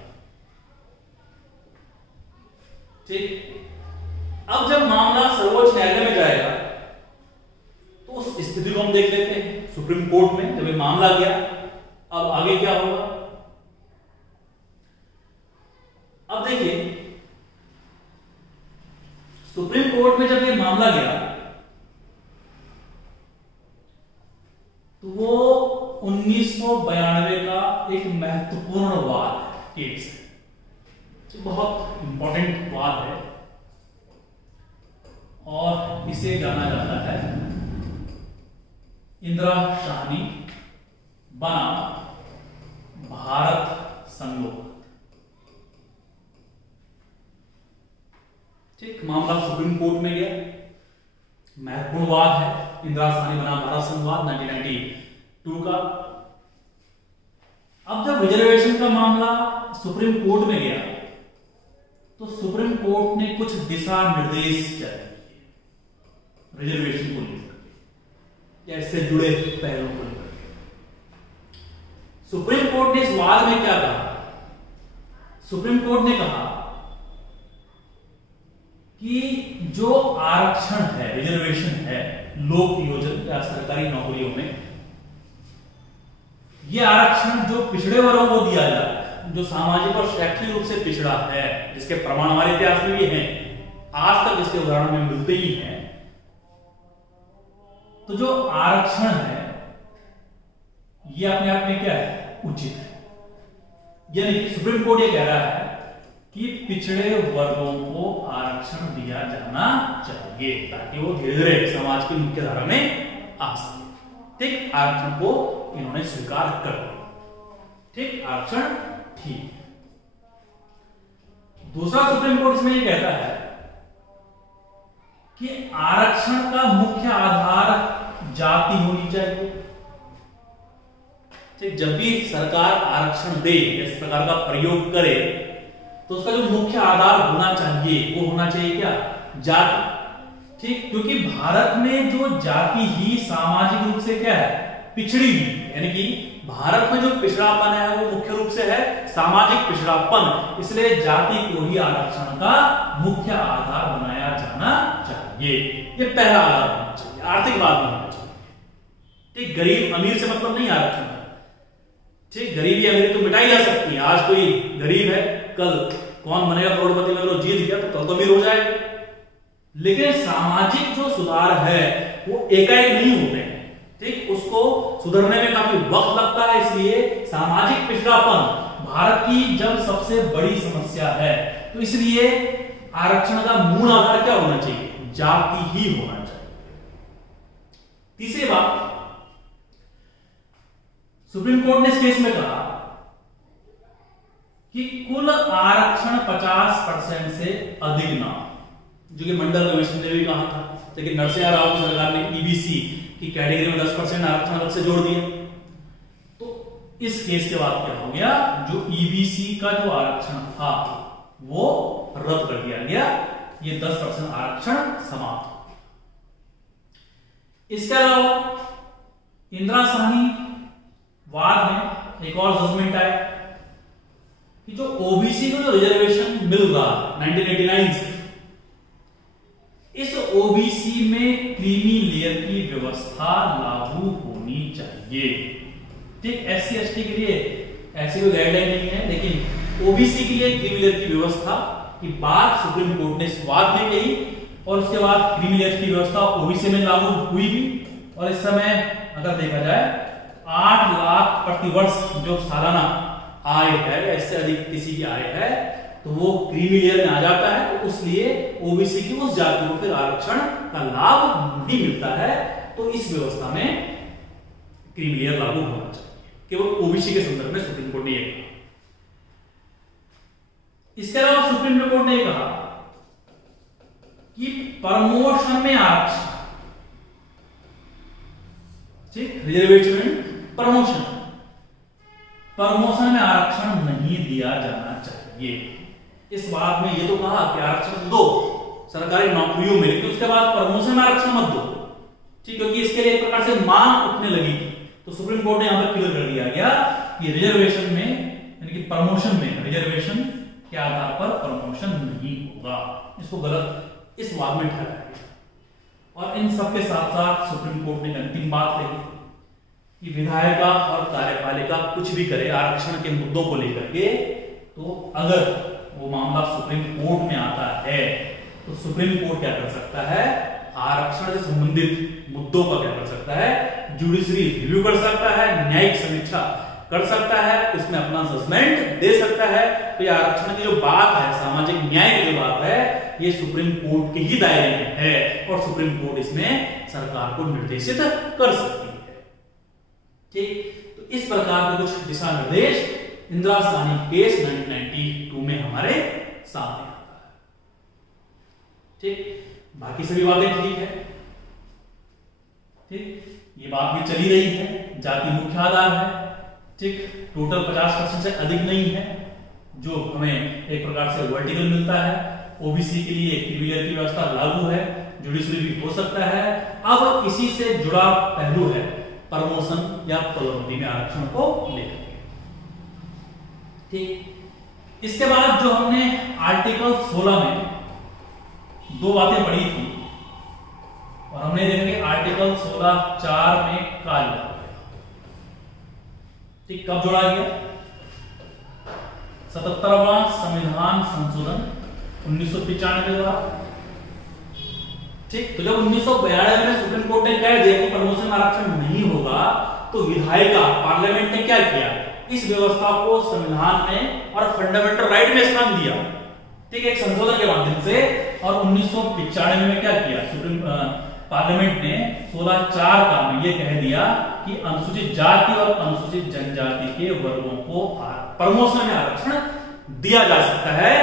ठीक। अब जब मामला सर्वोच्च न्यायालय में जाएगा तो उस स्थिति को हम देख लेते हैं सुप्रीम कोर्ट में जब ये मामला गया। अब आगे क्या होगा, अब देखिए सुप्रीम कोर्ट में जब ये मामला गया तो वो 1992 का एक महत्वपूर्ण वाद एड्स है। बहुत इंपॉर्टेंट बात है और इसे जाना जाता है इंदिरा शाहनी बनाम भारत संघ। ठीक, मामला सुप्रीम कोर्ट में गया, महत्वपूर्ण वाद है इंदिरा शाहनी बनाम भारत संघवाद 1992 का। अब जब रिजर्वेशन का मामला सुप्रीम कोर्ट में गया तो सुप्रीम कोर्ट ने कुछ दिशा निर्देश जारी किए रिजर्वेशन को लेकर या इससे जुड़े पहलुओं को लेकर। सुप्रीम कोर्ट ने इस वाद में क्या कहा? सुप्रीम कोर्ट ने कहा कि जो आरक्षण है, रिजर्वेशन है लोक नियोजन या सरकारी नौकरियों में, यह आरक्षण जो पिछड़े वर्गों को दिया जाता है, जो सामाजिक और शैक्षणिक रूप से पिछड़ा है, जिसके प्रमाण हमारे इतिहास में भी हैं, आज तक इसके उदाहरण में मिलते ही हैं, तो जो आरक्षण है यह अपने आप में क्या है? उचित है। यानी कि सुप्रीम कोर्ट ये कह रहा है कि पिछड़े वर्गों को आरक्षण दिया जाना चाहिए ताकि वो धीरे धीरे समाज की मुख्य धारा में आ सके। ठीक, आरक्षण को इन्होंने स्वीकार कर लिया। ठीक, आरक्षण ठीक। दूसरा सुप्रीम कोर्ट इसमें ये कहता है कि आरक्षण का मुख्य आधार जाति होनी चाहिए। ठीक, जब भी सरकार आरक्षण दे, इस प्रकार का प्रयोग करे, तो उसका जो मुख्य आधार होना चाहिए वो होना चाहिए क्या? जाति। ठीक, क्योंकि भारत में जो जाति ही सामाजिक रूप से क्या है? पिछड़ी हुई, यानी कि भारत में जो पिछड़ापन है वो मुख्य रूप से है सामाजिक पिछड़ापन, इसलिए जाति को ही आरक्षण का मुख्य आधार बनाया जाना चाहिए। ये पहला आधार होना चाहिए, आर्थिक बात नहीं होना चाहिए। ठीक, गरीब अमीर से मतलब नहीं आरक्षण का। ठीक, गरीबी अमीरी तो मिटाई जा सकती है। आज कोई गरीब है, कल कौन बनेगा करोड़पति में, अगर जीत गया तो कल तो अमीर हो जाएगा। लेकिन सामाजिक जो सुधार है वो एकाएक नहीं होते हैं। ठीक, उसको सुधरने में काफी वक्त लगता है, इसलिए सामाजिक पिछड़ापन भारत की जब सबसे बड़ी समस्या है, तो इसलिए आरक्षण का मूल आधार क्या होना चाहिए? जाति ही होना चाहिए। तीसरी बात, सुप्रीम कोर्ट ने इस केस में कहा कि कुल आरक्षण 50% से अधिक ना, जो कि मंडल कमीशन ने भी कहा था, लेकिन नरसिम्हा राव की सरकार ने ईबीसी की कैटेगरी में 10% आरक्षण अलग से जोड़ दिया। तो इस केस के बाद क्या हो गया? जो ईबीसी का जो आरक्षण था वो रद्द कर दिया गया, ये 10% आरक्षण समाप्त। इसके अलावा इंदिरा शाहनी वाद में एक और जजमेंट आया कि जो ओबीसी को जो रिजर्वेशन मिल रहा 1989 से, इस ओबीसी में क्रीमी लेयर की व्यवस्था लागू होनी चाहिए। ठीक, एससी एसटी के लिए ऐसी कोई गाइडलाइन नहीं है, लेकिन ओबीसी के लिए क्रीमी लेयर की व्यवस्था की बात सुप्रीम कोर्ट ने इस बात में कही, और उसके बाद क्रीमी लेयर की व्यवस्था ओबीसी में लागू हुई भी। और इस समय अगर देखा जाए 8 लाख प्रतिवर्ष जो सालाना आय है या इससे अधिक किसी की आय है, तो वो क्रीमी लेयर में आ जाता है, तो उसलिए ओबीसी की उस जाति को फिर आरक्षण का लाभ नहीं मिलता है। तो इस व्यवस्था में क्रीमी लेयर लागू होना चाहिए, केवल ओबीसी के संदर्भ में सुप्रीम कोर्ट ने यह कहा। इसके अलावा सुप्रीम कोर्ट ने कहा कि प्रमोशन में आरक्षण, ठीक, रिजर्वेशन प्रमोशन में आरक्षण नहीं दिया जाना चाहिए। इस बात में ये तो कहा कि आरक्षण दो सरकारी नौकरियों में, लेकिन उसके बाद प्रमोशन में आरक्षण मत दो। ठीक, क्योंकि इसके लिए एक प्रकार से मांग उठने लगी थी, तो सुप्रीम कोर्ट ने यहां पर क्लियर कर दिया गया कि रिजर्वेशन में, यानी कि प्रमोशन में, रिजर्वेशन के आधार पर प्रमोशन नहीं होगा। इसको गलत इस वाद में ठहराया गया। और इन सबके साथ साथ सुप्रीम कोर्ट ने अंतिम बात कही कि विधायिका और कार्यपालिका कुछ भी करे आरक्षण के मुद्दों को लेकर के, तो अगर वो मामला सुप्रीम कोर्ट में आता है तो सुप्रीम कोर्ट क्या कर सकता है? आरक्षण से संबंधित मुद्दों का क्या कर सकता है? जुडिशरी रिव्यू कर सकता है, न्यायिक समीक्षा कर सकता है, उसमें अपना जजमेंट दे सकता है। तो ये आरक्षण की जो बात है, सामाजिक न्याय की जो बात है, ये सुप्रीम कोर्ट के ही दायरे में है और सुप्रीम कोर्ट इसमें सरकार को निर्देशित कर सकती है। ठीक, तो इस प्रकार के कुछ दिशा निर्देश इंदिरा साहनी केस 1992 में हमारे सामने आता है। ठीक, बाकी सभी बातें ठीक है। ठीक, ये बात भी चली रही है, जाति मुख्य आधार है। ठीक, टोटल 50% से अधिक नहीं है, जो हमें एक प्रकार से वर्टिकल मिलता है। ओबीसी के लिए प्रिविलेज की व्यवस्था लागू है, जुडिशरी भी हो सकता है। अब इसी से जुड़ा पहलू है प्रमोशन या पदोन्नति में आरक्षण को लेकर। ठीक, इसके बाद जो हमने आर्टिकल 16 में दो बातें पढ़ी थी और हमने देखा कि आर्टिकल 16(4) में कार्य, ठीक, कब जोड़ा गया? 77वां संविधान संशोधन 1995 के द्वारा। ठीक, तो जब 1992 में सुप्रीम कोर्ट ने कह दिया कि प्रमोशन आरक्षण नहीं होगा, तो विधायिका पार्लियामेंट ने क्या किया? इस व्यवस्था को संविधान में और फंडामेंटल राइट में स्थान दिया। ठीक, एक संशोधन के माध्यम से। और 1995 में क्या किया? सुप्रीम पार्लियामेंट ने 16(4) का में ये कह दिया कि अनुसूचित जाति और अनुसूचित जनजाति के वर्गों को प्रमोशन में आरक्षण दिया जा सकता है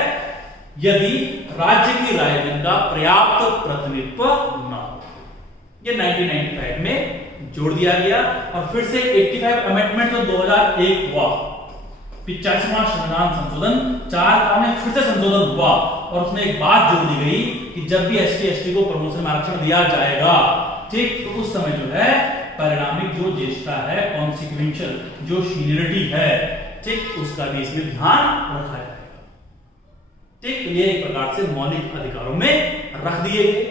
यदि राज्य की राजनीति का पर्याप्त प्रतिनिधित्व न हो। ये 1995 में जोड़ दिया गया और फिर से 85 अमेंडमेंट जो 2001 हुआ, 85वां संविधान संशोधन 4 में फिर से संशोधन हुआ और उसमें एक बात जोड़ दी गई कि जब भी एसटी को प्रमोशन में आरक्षण दिया जाएगा, ठीक, तो उस समय जो है परिणामिक जो ज्येष्ठता है, कॉन्सिक्वेंशियल जो सीनियरिटी है, ठीक, उसका भी इसमें ध्यान रखा जाएगा। ठीक, ये एक प्रकार से मौलिक अधिकारों में रख दिए गए।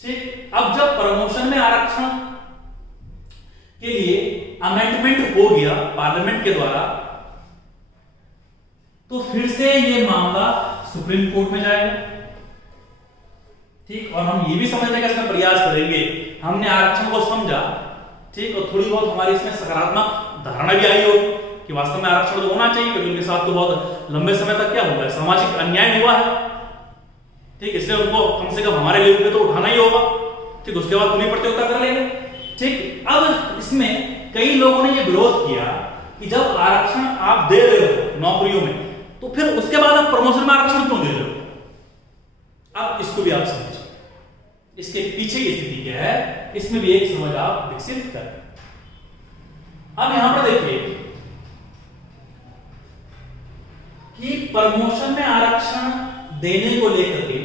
ठीक, अब जब प्रमोशन में आरक्षण के लिए अमेंडमेंट हो गया पार्लियामेंट के द्वारा, तो फिर से ये मामला सुप्रीम कोर्ट में जाएगा। ठीक, और हम ये भी समझने का इसमें प्रयास करेंगे। हमने आरक्षण को समझा, ठीक, और थोड़ी बहुत हमारी इसमें सकारात्मक धारणा भी आई होगी कि वास्तव में आरक्षण तो होना चाहिए, क्योंकि उनके साथ तो बहुत लंबे समय तक क्या हुआ है, सामाजिक अन्याय हुआ है। ठीक, इसलिए उनको कम से कम हमारे लेवल पे तो उठाना ही होगा। ठीक, उसके बाद खुली प्रतियोगिता कर लेंगे। ठीक, अब इसमें कई लोगों ने ये विरोध किया कि जब आरक्षण आप दे रहे हो नौकरियों में, तो फिर उसके बाद आप प्रमोशन में आरक्षण क्यों दे रहे हो? अब इसको भी आप समझिए, इसके पीछे की स्थिति क्या है, इसमें भी एक समझ आप विकसित करें। अब यहां पर देखिए कि प्रमोशन में आरक्षण देने को लेकर के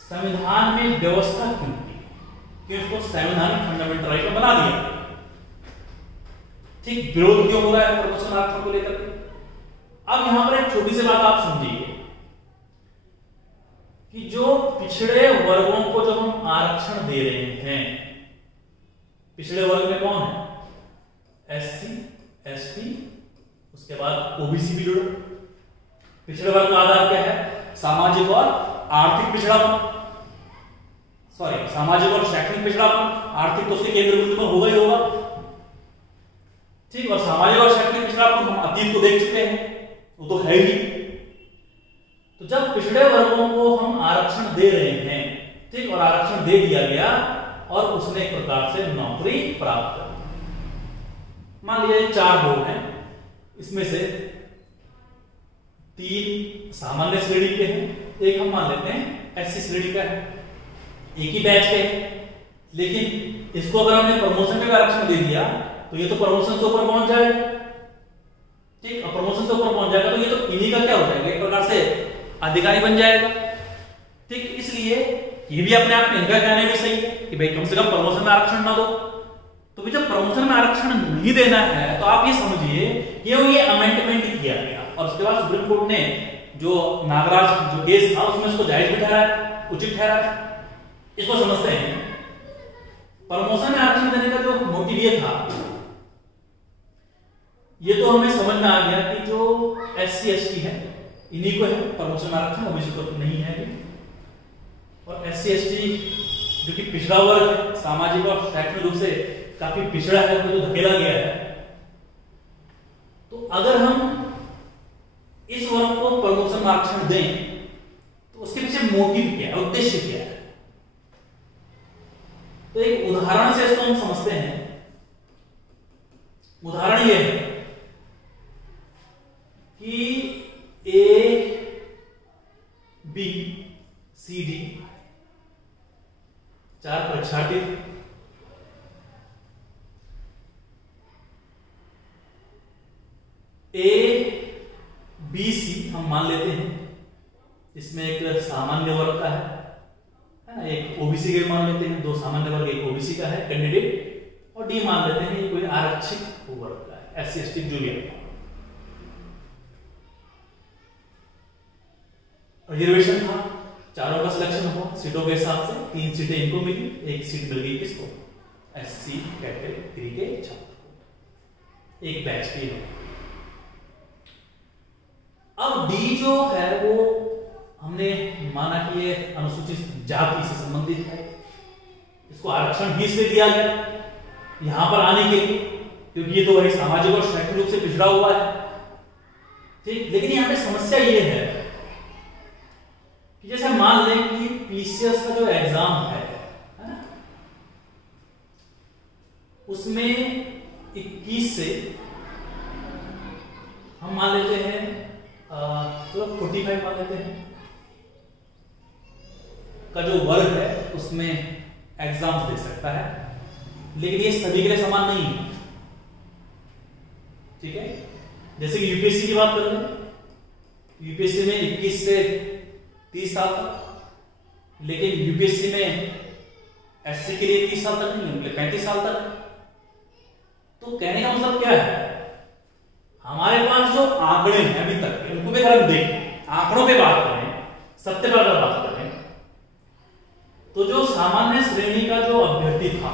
संविधान में व्यवस्था क्यों की, कि उसको संवैधानिक फंडामेंटल राइट में बना दिया। ठीक, विरोध क्यों हो रहा है प्रमोशन आरक्षण को लेकर के? अब यहां पर एक छोटी सी बात आप समझिए कि जो पिछड़े वर्गों को जब हम आरक्षण दे रहे हैं, पिछड़े वर्ग में कौन है? एससी, एसटी, उसके बाद ओबीसी भी जुड़ा। पिछड़े वर्ग का आधार क्या है? सामाजिक और आर्थिक पिछड़ापन, सॉरी सामाजिक और शैक्षणिक पिछड़ापन। आर्थिक तो उसके केंद्र बिंदु में होगा ही होगा। ठीक, और सामाजिक और शैक्षणिक पिछड़ापन हम अतीत को देख चुके हैं, वो तो है ही। तो जब पिछड़े वर्गों को हम आरक्षण दे रहे हैं, ठीक, और आरक्षण दे दिया गया और उसने एक प्रकार से नौकरी प्राप्त कर, मान लीजिए 4 लोग हैं, इसमें से 3 सामान्य श्रेणी के हैं, एक हम मान लेते हैं एससी श्रेणी का है, एक ही बैच के हैं, लेकिन इसको अगर हमने प्रमोशन में आरक्षण दे दिया तो ये तो प्रमोशन से ऊपर पहुंच जाएगा। ठीक, और प्रमोशन से ऊपर पहुंच जाएगा तो ये तो इन्हीं का क्या हो जाएगा, एक प्रकार से अधिकारी बन जाएगा। ठीक, इसलिए ये भी अपने आप में इनका कहना भी सही है कि भाई कम से कम प्रमोशन में आरक्षण ना दो। तो भी जब प्रमोशन में आरक्षण नहीं देना है तो आप ये समझिए कि ये अमेंडमेंट किया गया और उसके बाद सुप्रीम कोर्ट ने जो नागराज जो केस था उसमें इसको जायज भी ठहराया, उचित ठहराया। इसको समझते हैं, प्रमोशन में आरक्षण देने का जो मोटिव ये था, ये तो हमें समझ में आ गया कि जो एससी एसटी है इन्हीं को है प्रमोशन में आरक्षण, ओबीसी को नहीं है। और एससी एसटी जो कि पिछड़ा वर्ग, सामाजिक और शैक्षणिक रूप से काफी पिछड़ा है, उनको जो धकेला गया है, अगर हम इस वर्ग को प्रमोशन में आरक्षण दें तो उसके पीछे मोटिव क्या है, उद्देश्य क्या है? तो एक उदाहरण से इसको हम समझते हैं। उदाहरण यह है कि ए बी सी डी 4 परीक्षार्थी, ए बी सी हम मान लेते हैं, इसमें एक सामान्य वर्ग का है ना, एक ओबीसी का मान लेते हैं, 2 सामान्य वर्ग एक ओबीसी का है कैंडिडेट, और डी मान लेते हैं ये कोई आरक्षित वर्ग का है, एससी एसटी जो भी है। रिजर्वेशन था, चारों का सिलेक्शन हुआ सीटों के हिसाब से, 3 सीटें इनको मिली, 1 सीट मिल गई किसको, एससी कैटेगरी के छात्र को, एक बैच की हो। अब डी जो है वो हमने माना कि ये अनुसूचित जाति से संबंधित है, इसको आरक्षण भी इसलिए दिया गया यहां पर आने के लिए क्योंकि ये तो वही सामाजिक और शैक्षणिक रूप से पिछड़ा हुआ है, ठीक। लेकिन यहां पे समस्या ये है कि जैसे मान लें कि पीसीएस का जो एग्जाम है ना, उसमें 21 से हम मान लेते हैं चलो 45 मान लेते हैं का जो वर्ग है उसमें एग्जाम दे सकता है, लेकिन ये सभी के लिए समान नहीं है, ठीक है। जैसे कि यूपीएससी की बात कर लें, यूपीएससी में 21 से 30 साल तक, लेकिन यूपीएससी में एससी के लिए 30 साल तक नहीं, उनके लिए 35 साल तक। तो कहने का मतलब क्या है, हमारे पास जो आंकड़े हैं अभी तक के, उनको भी अगर हम देखें, आंकड़ों पे बात करें, सत्य पर अगर बात करें, तो जो सामान्य श्रेणी का जो अभ्यर्थी था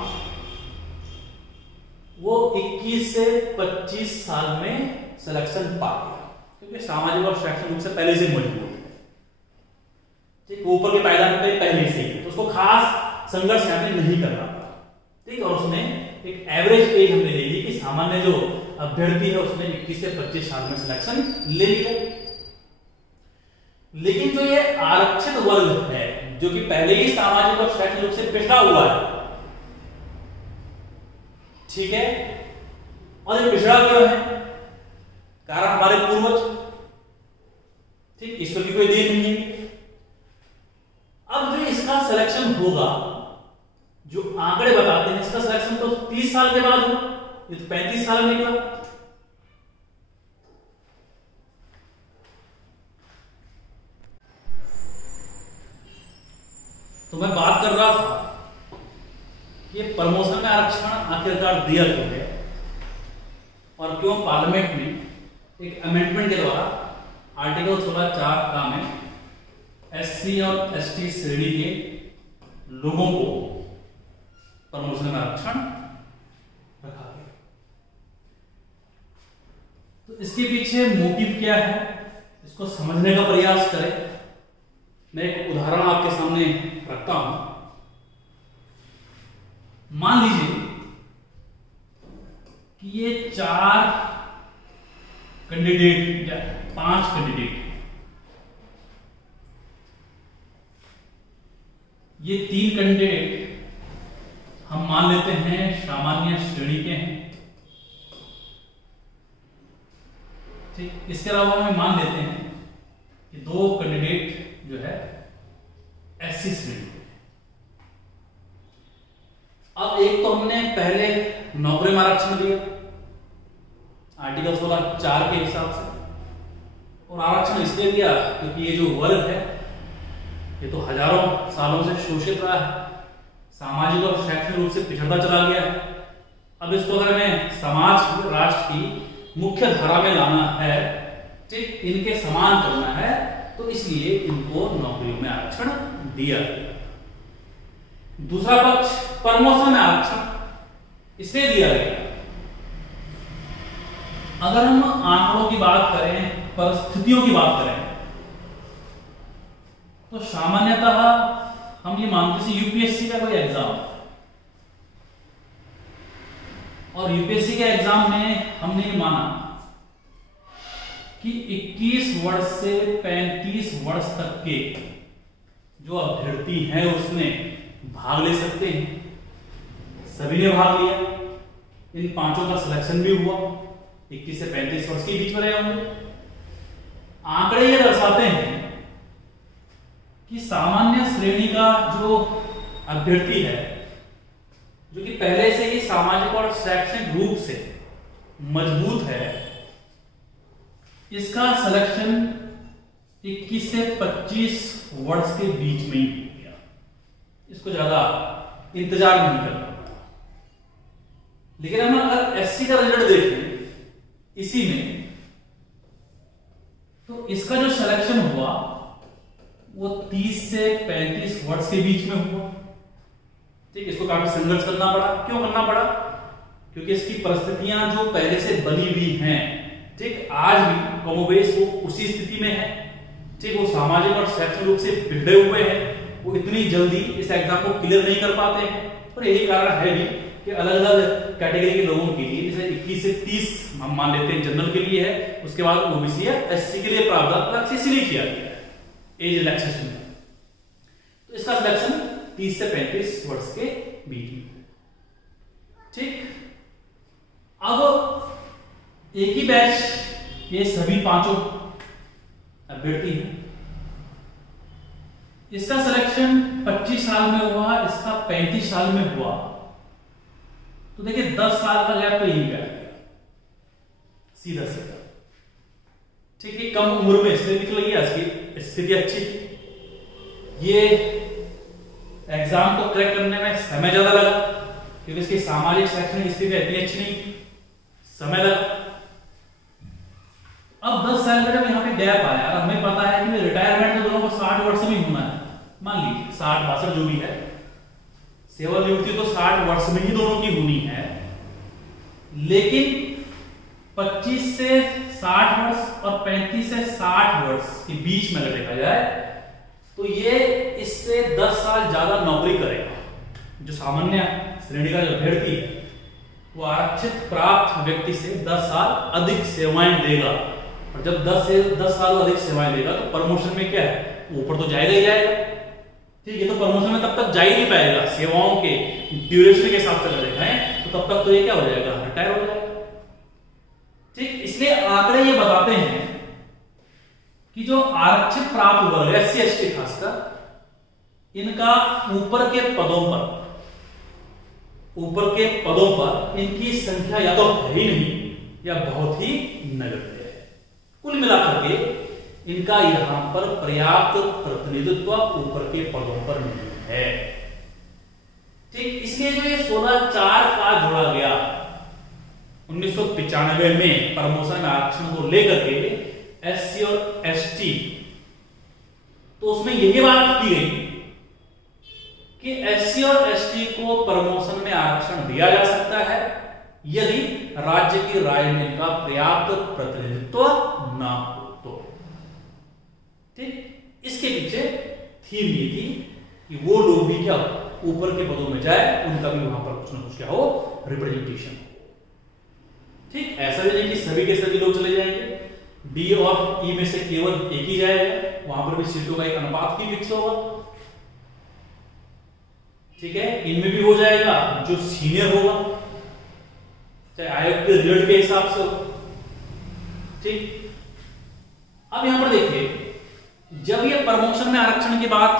वो 21 से 25 साल में सिलेक्शन पा गया, क्योंकि सामाजिक और शैक्षणिक रूप से पहले से मजबूत है, ठीक, ऊपर के पायदान पे पहले से ही, तो उसको खास संघर्ष यहाँ पे नहीं करना पड़ा, ठीक। और उसने एक एवरेज एज हमने ले ली कि सामान्य जो अभ्यर्थी है उसने 21 से 25 साल में सिलेक्शन ले लिया। लेकिन जो ये आरक्षित वर्ग है जो कि पहले ही सामाजिक और शैक्षणिक रूप से पिछड़ा हुआ है, ठीक है, और ये पिछड़ा क्यों है, कारण हमारे पूर्वज, ठीक, ईश्वर की कोई देन नहीं है। अब जो इसका सिलेक्शन होगा, जो आंकड़े बताते हैं इसका सिलेक्शन तो 30 साल के बाद होगा, ये तो 35 साल में निकला। तो मैं बात कर रहा था ये प्रमोशन में आरक्षण आखिरकार दिया क्यों है और क्यों पार्लियामेंट में एक अमेंडमेंट के द्वारा आर्टिकल 16(4) का में एससी और एसटी श्रेणी के लोगों को प्रमोशन में आरक्षण रखा गया। तो इसके पीछे मोटिव क्या है, इसको समझने का प्रयास करें। मैं एक उदाहरण आपके सामने रखता हूं। मान लीजिए कि ये 4 कैंडिडेट या 5 कैंडिडेट, ये 3 कैंडिडेट हम मान लेते हैं सामान्य श्रेणी के हैं, ठीक। इसके अलावा हम मान लेते हैं कि 2 कैंडिडेट जो है एससी श्रेणी के। अब एक तो हमने पहले नौकरी में आरक्षण दिया आर्टिकल 16(4) के हिसाब से, और आरक्षण इसलिए दिया क्योंकि ये जो वर्ग है ये तो हजारों सालों से शोषित रहा है, सामाजिक और शैक्षणिक रूप से पिछड़ता चला गया। अब इसको अगर हमें समाज राष्ट्र की मुख्य धारा में लाना है, ठीक, इनके समान करना है, तो इसलिए इनको नौकरियों में आरक्षण दिया गया। दूसरा पक्ष प्रमोशन में आरक्षण इसलिए दिया गया, अगर हम आंकड़ों की बात करें, परिस्थितियों की बात करें, तो सामान्यतः हम ये मानते हैं यूपीएससी का कोई एग्जाम, और यूपीएससी के एग्जाम में हमने ये माना कि 21 वर्ष से 35 वर्ष तक के जो अभ्यर्थी हैं उसमें भाग ले सकते हैं। सभी ने भाग लिया, इन पांचों का सिलेक्शन भी हुआ, 21 से 35 वर्ष के बीच में रहे होंगे। आंकड़े ये दर्शाते हैं कि सामान्य श्रेणी का जो अभ्यर्थी है, जो कि पहले से ही सामाजिक और शैक्षणिक रूप से मजबूत है, इसका सिलेक्शन 21 से 25 वर्ष के बीच में ही हो गया। इसको ज्यादा इंतजार नहीं करना पड़ा। लेकिन हम अगर एससी का रिजल्ट देखें इसी में, तो इसका जो सिलेक्शन हुआ वो 30 से 35 वर्ष के बीच में हुआ। ठीक, इसको काफी संघर्ष करना पड़ा। क्यों करना पड़ा? क्योंकि इसकी परिस्थितियां जो पहले से बनी हुई हैं, ठीक, आज भी कमोबेश वो उसी स्थिति में है। ठीक, वो सामाजिक और शैक्षणिक रूप से बिगड़े हुए हैं, वो इतनी जल्दी इस एग्जाम को क्लियर नहीं कर पाते हैं। और यही कारण है भी कि अलग अलग कैटेगरी के लोगों के लिए, जैसे 21 से 30 हम मान लेते हैं जनरल के लिए है, उसके बाद ओबीसी या एससी के लिए प्रावधान अलग से इसलिए किया गया है एज रिलैक्सेशन में। तो इसका सिलेक्शन 30 से 35 वर्ष के बीच में। ठीक, अब एक ही बैच के सभी पांचों अभ्यर्थी हैं। इसका सिलेक्शन 25 साल में हुआ, इसका 35 साल में हुआ। तो देखिए 10 साल का गैप तो यही गया सीधा सीधा। ठीक है, कम उम्र में इसलिए निकल गया, इसकी स्थिति अच्छी थी। ये एग्जाम को क्रैक करने में समय ज्यादा लगा क्योंकि इसकी सामाजिक शैक्षणिक स्थिति इतनी अच्छी नहीं, समय लगा। अब 10 साल का जब यहाँ पे गैप आया, हमें पता है कि रिटायरमेंट तो दोनों को 60 वर्ष में होना है, मान लीजिए 60-62 जो भी है, सेवानिवृत्ति तो 60 वर्ष में ही दोनों की होनी है। लेकिन 25 से 60 वर्ष और 35 से 60 वर्ष के बीच में अगर देखा जाए तो ये इससे 10 साल ज्यादा नौकरी करेगा। जो सामान्य श्रेणी का जो अभ्यर्थी है वो आरक्षित प्राप्त व्यक्ति से 10 साल अधिक सेवाएं देगा। और जब 10 साल अधिक सेवाएं देगा तो प्रमोशन में क्या है, ऊपर तो जाएगा ही जाएगा। ठीक है, तो प्रमोशन में तब तक जा ही नहीं पाएगा। सेवाओं के ड्यूरेशन के हिसाब से अगर देखें तो तब तक तो ये क्या हो जाएगा, रिटायर हो जाएगा। ठीक, इसलिए आंकड़े ये बताते हैं कि जो आरक्षित प्राप्त वर्ग एससी एसटी खासकर, इनका ऊपर के पदों पर इनकी संख्या या तो है ही नहीं या बहुत ही नगण्य है। कुल मिलाकर के इनका यहां पर पर्याप्त प्रतिनिधित्व ऊपर के पदों पर नहीं है। ठीक, इसलिए जो ये 16/4 का जोड़ा गया 1995 में प्रमोशन आरक्षण को लेकर के एससी और एसटी, तो उसमें यही बात की गई कि एससी और एसटी को प्रमोशन में आरक्षण दिया जा सकता है यदि राज्य की राजनीति का पर्याप्त प्रतिनिधित्व ना हो तो। ठीक, इसके पीछे थीम ये थी कि वो लोग भी क्या ऊपर के पदों में जाए, उनका भी वहां पर कुछ ना कुछ क्या हो, रिप्रेजेंटेशन हो। ठीक, ऐसा भी नहीं कि सभी के सभी लोग चले जाएंगे, डी और ई में से केवल एक ही जाएगा, वहां पर भी सीटों का एक अनुपात ही फिक्स होगा। ठीक है, इनमें भी हो जाएगा जो सीनियर होगा, चाहे आयोग के रिजल्ट के हिसाब से हो। ठीक, अब यहां पर देखिए, जब ये प्रमोशन में आरक्षण की बात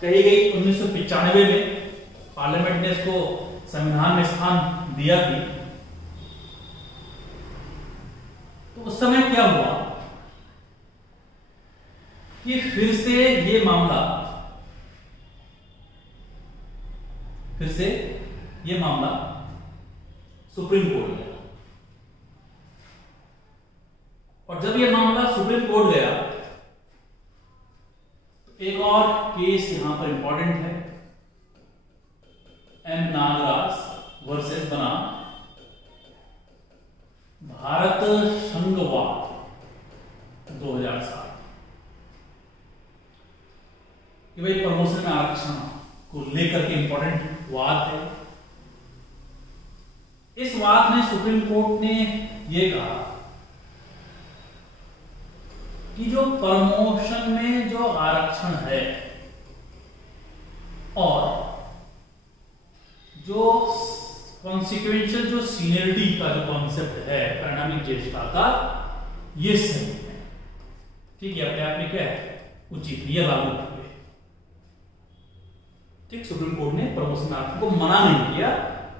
कही गई 1995 में, पार्लियामेंट ने इसको संविधान में स्थान दिया थी, तो उस समय क्या हुआ कि फिर से ये मामला सुप्रीम कोर्ट गया। और जब ये मामला सुप्रीम कोर्ट गया तो एक और केस यहां पर इंपॉर्टेंट है, एम नागराज वर्सेस बनाम भारत संघवाद 2007 कि भाई प्रमोशन में आरक्षण को लेकर के इंपॉर्टेंट वाद है। इस वाद में सुप्रीम कोर्ट ने यह कहा कि जो प्रमोशन में जो आरक्षण है और जो कॉन्सिक्वेंशियल जो सीनियरिटी का जो कॉन्सेप्ट है परिणामी ज्येष्ठता का, ये सही है। ठीक है, अपने आप में क्या है, उचित, ये लागू हुए। ठीक, सुप्रीम कोर्ट ने प्रमोशन आरक्षण को मना नहीं किया,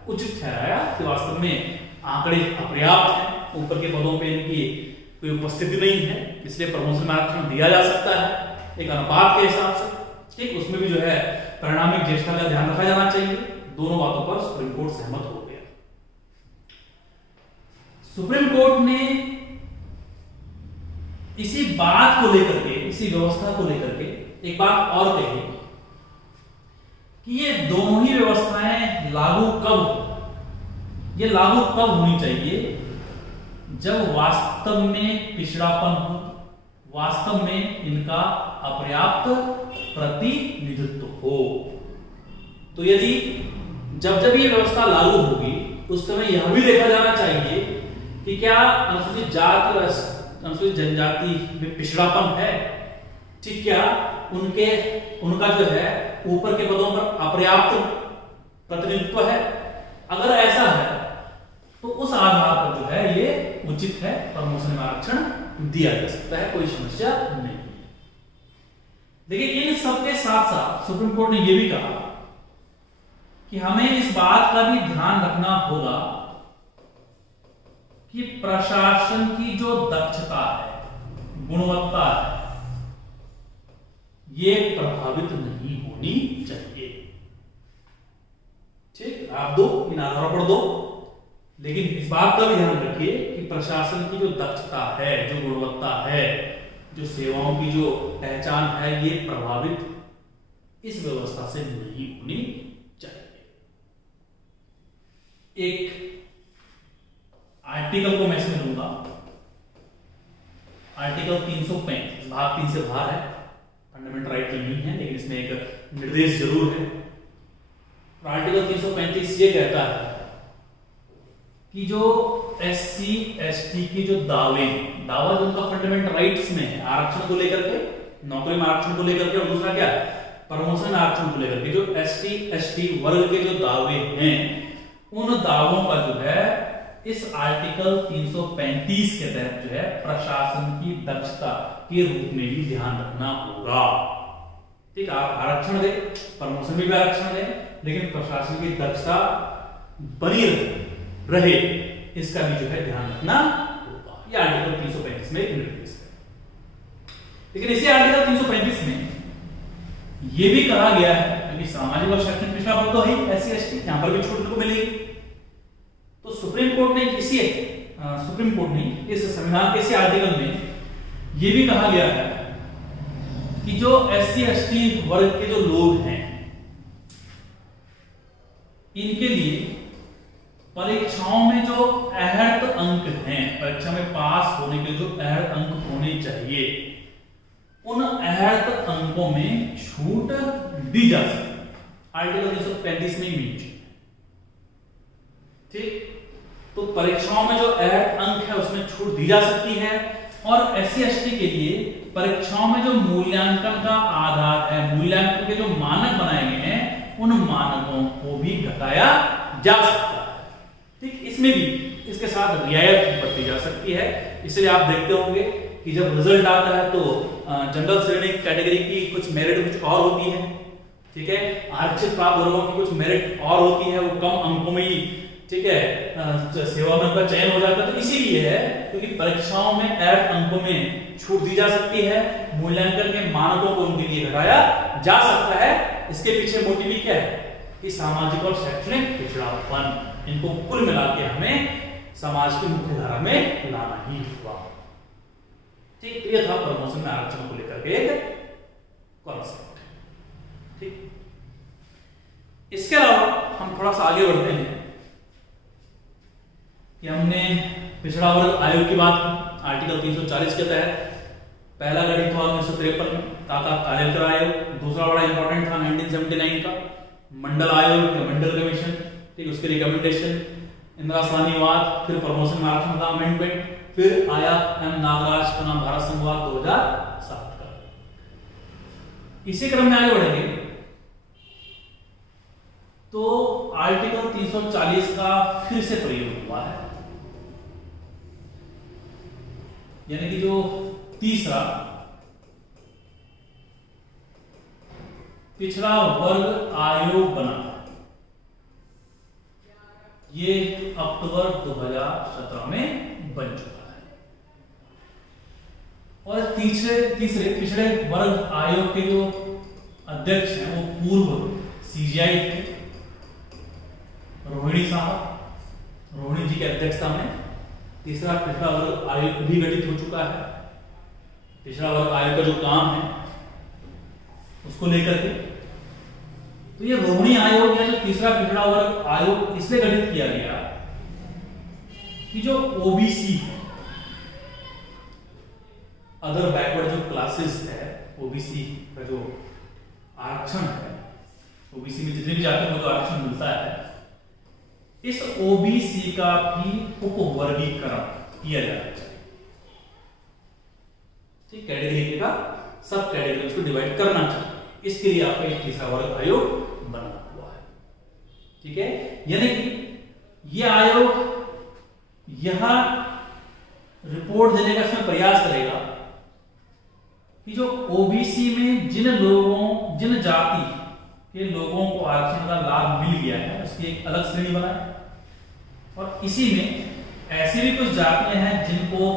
उचित ठहराया कि वास्तव में आंकड़े अपर्याप्त हैं, ऊपर के पदों पे इनकी कोई उपस्थिति नहीं है, इसलिए प्रमोशन में आरक्षण दिया जा सकता है एक अनुपात के हिसाब से। ठीक, उसमें भी जो है परिणामी ज्येष्ठता का ध्यान रखा जाना चाहिए। दोनों बातों पर सुप्रीम कोर्ट सहमत हो गया। सुप्रीम कोर्ट ने इसी बात को लेकर के, इसी व्यवस्था को लेकर के एक बात और कही कि ये दोनों ही व्यवस्थाएं लागू कब होनी चाहिए, जब वास्तव में पिछड़ापन हो, वास्तव में इनका अपर्याप्त प्रतिनिधित्व हो। तो यदि जब ये व्यवस्था लागू होगी उस समय यह भी देखा जाना चाहिए कि क्या अनुसूचित जाति और अनुसूचित जनजाति में पिछड़ापन है, ठीक, क्या उनका जो है ऊपर के पदों पर अपर्याप्त प्रतिनिधित्व है। अगर ऐसा है तो उस आधार पर जो है ये उचित है, प्रमोशन में आरक्षण दिया जा सकता है, कोई समस्या नहीं है। लेकिन इन सबके साथ साथ सुप्रीम कोर्ट ने यह भी कहा कि हमें इस बात का भी ध्यान रखना होगा कि प्रशासन की जो दक्षता है, गुणवत्ता है, ये प्रभावित नहीं होनी चाहिए। ठीक, आप दो इन आधारों पर दो, लेकिन इस बात का भी ध्यान रखिए कि प्रशासन की जो दक्षता है, जो गुणवत्ता है, जो सेवाओं की जो पहचान है, ये प्रभावित इस व्यवस्था से नहीं होनी चाहिए। एक आर्टिकल को मैं इसमें लूंगा, आर्टिकल 335 भाग 3 से बाहर है, फंडामेंटल राइट तो नहीं है, लेकिन इसमें एक निर्देश जरूर है। आर्टिकल 335 ये कहता है कि जो SC ST की जो दावा जो उनका फंडामेंटल राइट्स में है, आरक्षण को लेकर के, नौकरी में आरक्षण को लेकर के, और दूसरा क्या है, प्रमोशन आरक्षण को लेकर के, जो SC ST वर्ग के जो दावे हैं, उन दावों का जो है इस आर्टिकल 335 के तहत जो है प्रशासन की दक्षता के रूप में भी ध्यान रखना होगा। ठीक, आप आरक्षण दे, प्रमोशन में भी आरक्षण दे, लेकिन प्रशासन की दक्षता बनी रहे, इसका भी जो है ध्यान रखना होगा। यह आर्टिकल 335 में एक निर्देश है। लेकिन इसी आर्टिकल 335 में यह भी कहा गया है, क्योंकि सामाजिक और शैक्षणिक पिछड़ापन तो है SC ST, यहां पर भी छूट को मिलेगी। तो सुप्रीम कोर्ट ने इस संविधान के इसी आर्टिकल में यह भी कहा गया है कि जो SC ST वर्ग के जो लोग हैं, इनके लिए परीक्षाओं में जो अहर्त अंक हैं, परीक्षा में पास होने के जो अहर्त अंक होने चाहिए, उन अहर्त अंकों में छूट दी जा सकती है। आर्टिकल 335 में ही ठीक, तो परीक्षाओं में जो अहर्त अंक है उसमें छूट दी जा सकती है। और SC ST के लिए परीक्षाओं में जो मूल्यांकन का आधार है, मूल्यांकन के जो मानक बनाए गए हैं, उन मानकों को भी घटाया जा सकता है। ठीक, इसमें भी इसके साथ रियायत बरती जा सकती है। इसलिए आप देखते होंगे कि जब रिजल्ट आता है तो जनरल श्रेणी कैटेगरी की कुछ मेरिट कुछ और होती है, ठीक है, आरक्षित प्राप्त वर्गों की कुछ मेरिट और होती है, वो कम अंकों में ही, ठीक है, सेवा में उनका चयन हो जाता है। तो इसीलिए है क्योंकि परीक्षाओं में अहर्त अंकों में छूट दी जा सकती है, मूल्यांकन के मानकों को उनके लिए घटाया जा सकता है। इसके पीछे मोटिव क्या है कि सामाजिक और शैक्षणिक पिछड़ापन, इनको कुल मिला के हमें समाज की मुख्य धारा में लाना ही होगा। ठीक, तो यह था प्रमोशन में आरक्षण को लेकर के एक कॉन्सेप्ट। ठीक, इसके अलावा हम थोड़ा सा आगे बढ़ते हैं कि हमने पिछड़ा वर्ग आयोग की बात की। आर्टिकल 340 के तहत पहला गठित हुआ 1953 में काका कालेलकर आयोग, दूसरा बड़ा इंपॉर्टेंट था 1979 का मंडल आयोग या मंडल कमीशन, ठीक, उसके रिकमेंडेशन, इंदिरा साहनी वाद, फिर प्रमोशन में आरक्षण का अमेंडमेंट, फिर आया एम नागराज का नाम भारत संघवाद 2007 का। इसी क्रम में आगे बढ़ेंगे तो आर्टिकल 340 का फिर से प्रयोग हुआ है, यानी कि जो तीसरा पिछड़ा वर्ग आयोग बना, ये अक्टूबर 2017 में बन चुका है। और तीसरे पिछड़े वर्ग आयोग के जो अध्यक्ष हैं वो पूर्व सीजीआई थे, रोहिणी साहब, रोहिणी जी की अध्यक्षता में तीसरा पिछड़ा वर्ग आयोग भी गठित हो चुका है। पिछड़ा वर्ग आयोग का जो काम है उसको लेकर के, तो ये रोहिणी आयोग या जो तीसरा पिछड़ा वर्ग आयोग इसलिए गठित किया गया कि जो ओबीसी है, अदर बैकवर्ड जो क्लासेस है, ओबीसी का जो आरक्षण है, ओबीसी में जितने भी जाते हैं वो जो आरक्षण मिलता है, इस ओबीसी का भी उपवर्गीकरण किया जाना चाहिए। ठीक, कैटेगरी का सब कैटेगरी को डिवाइड करना चाहिए, इसके लिए आपका एक तीसरा वर्ग आयोग बना हुआ है। ठीक है, यानी कि यह आयोग यहां रिपोर्ट देने का इसमें प्रयास करेगा कि जो ओबीसी में जिन जाति के लोगों को आरक्षण का लाभ मिल गया है उसकी एक अलग श्रेणी बनाए, और इसी में ऐसी भी कुछ जातियां हैं जिनको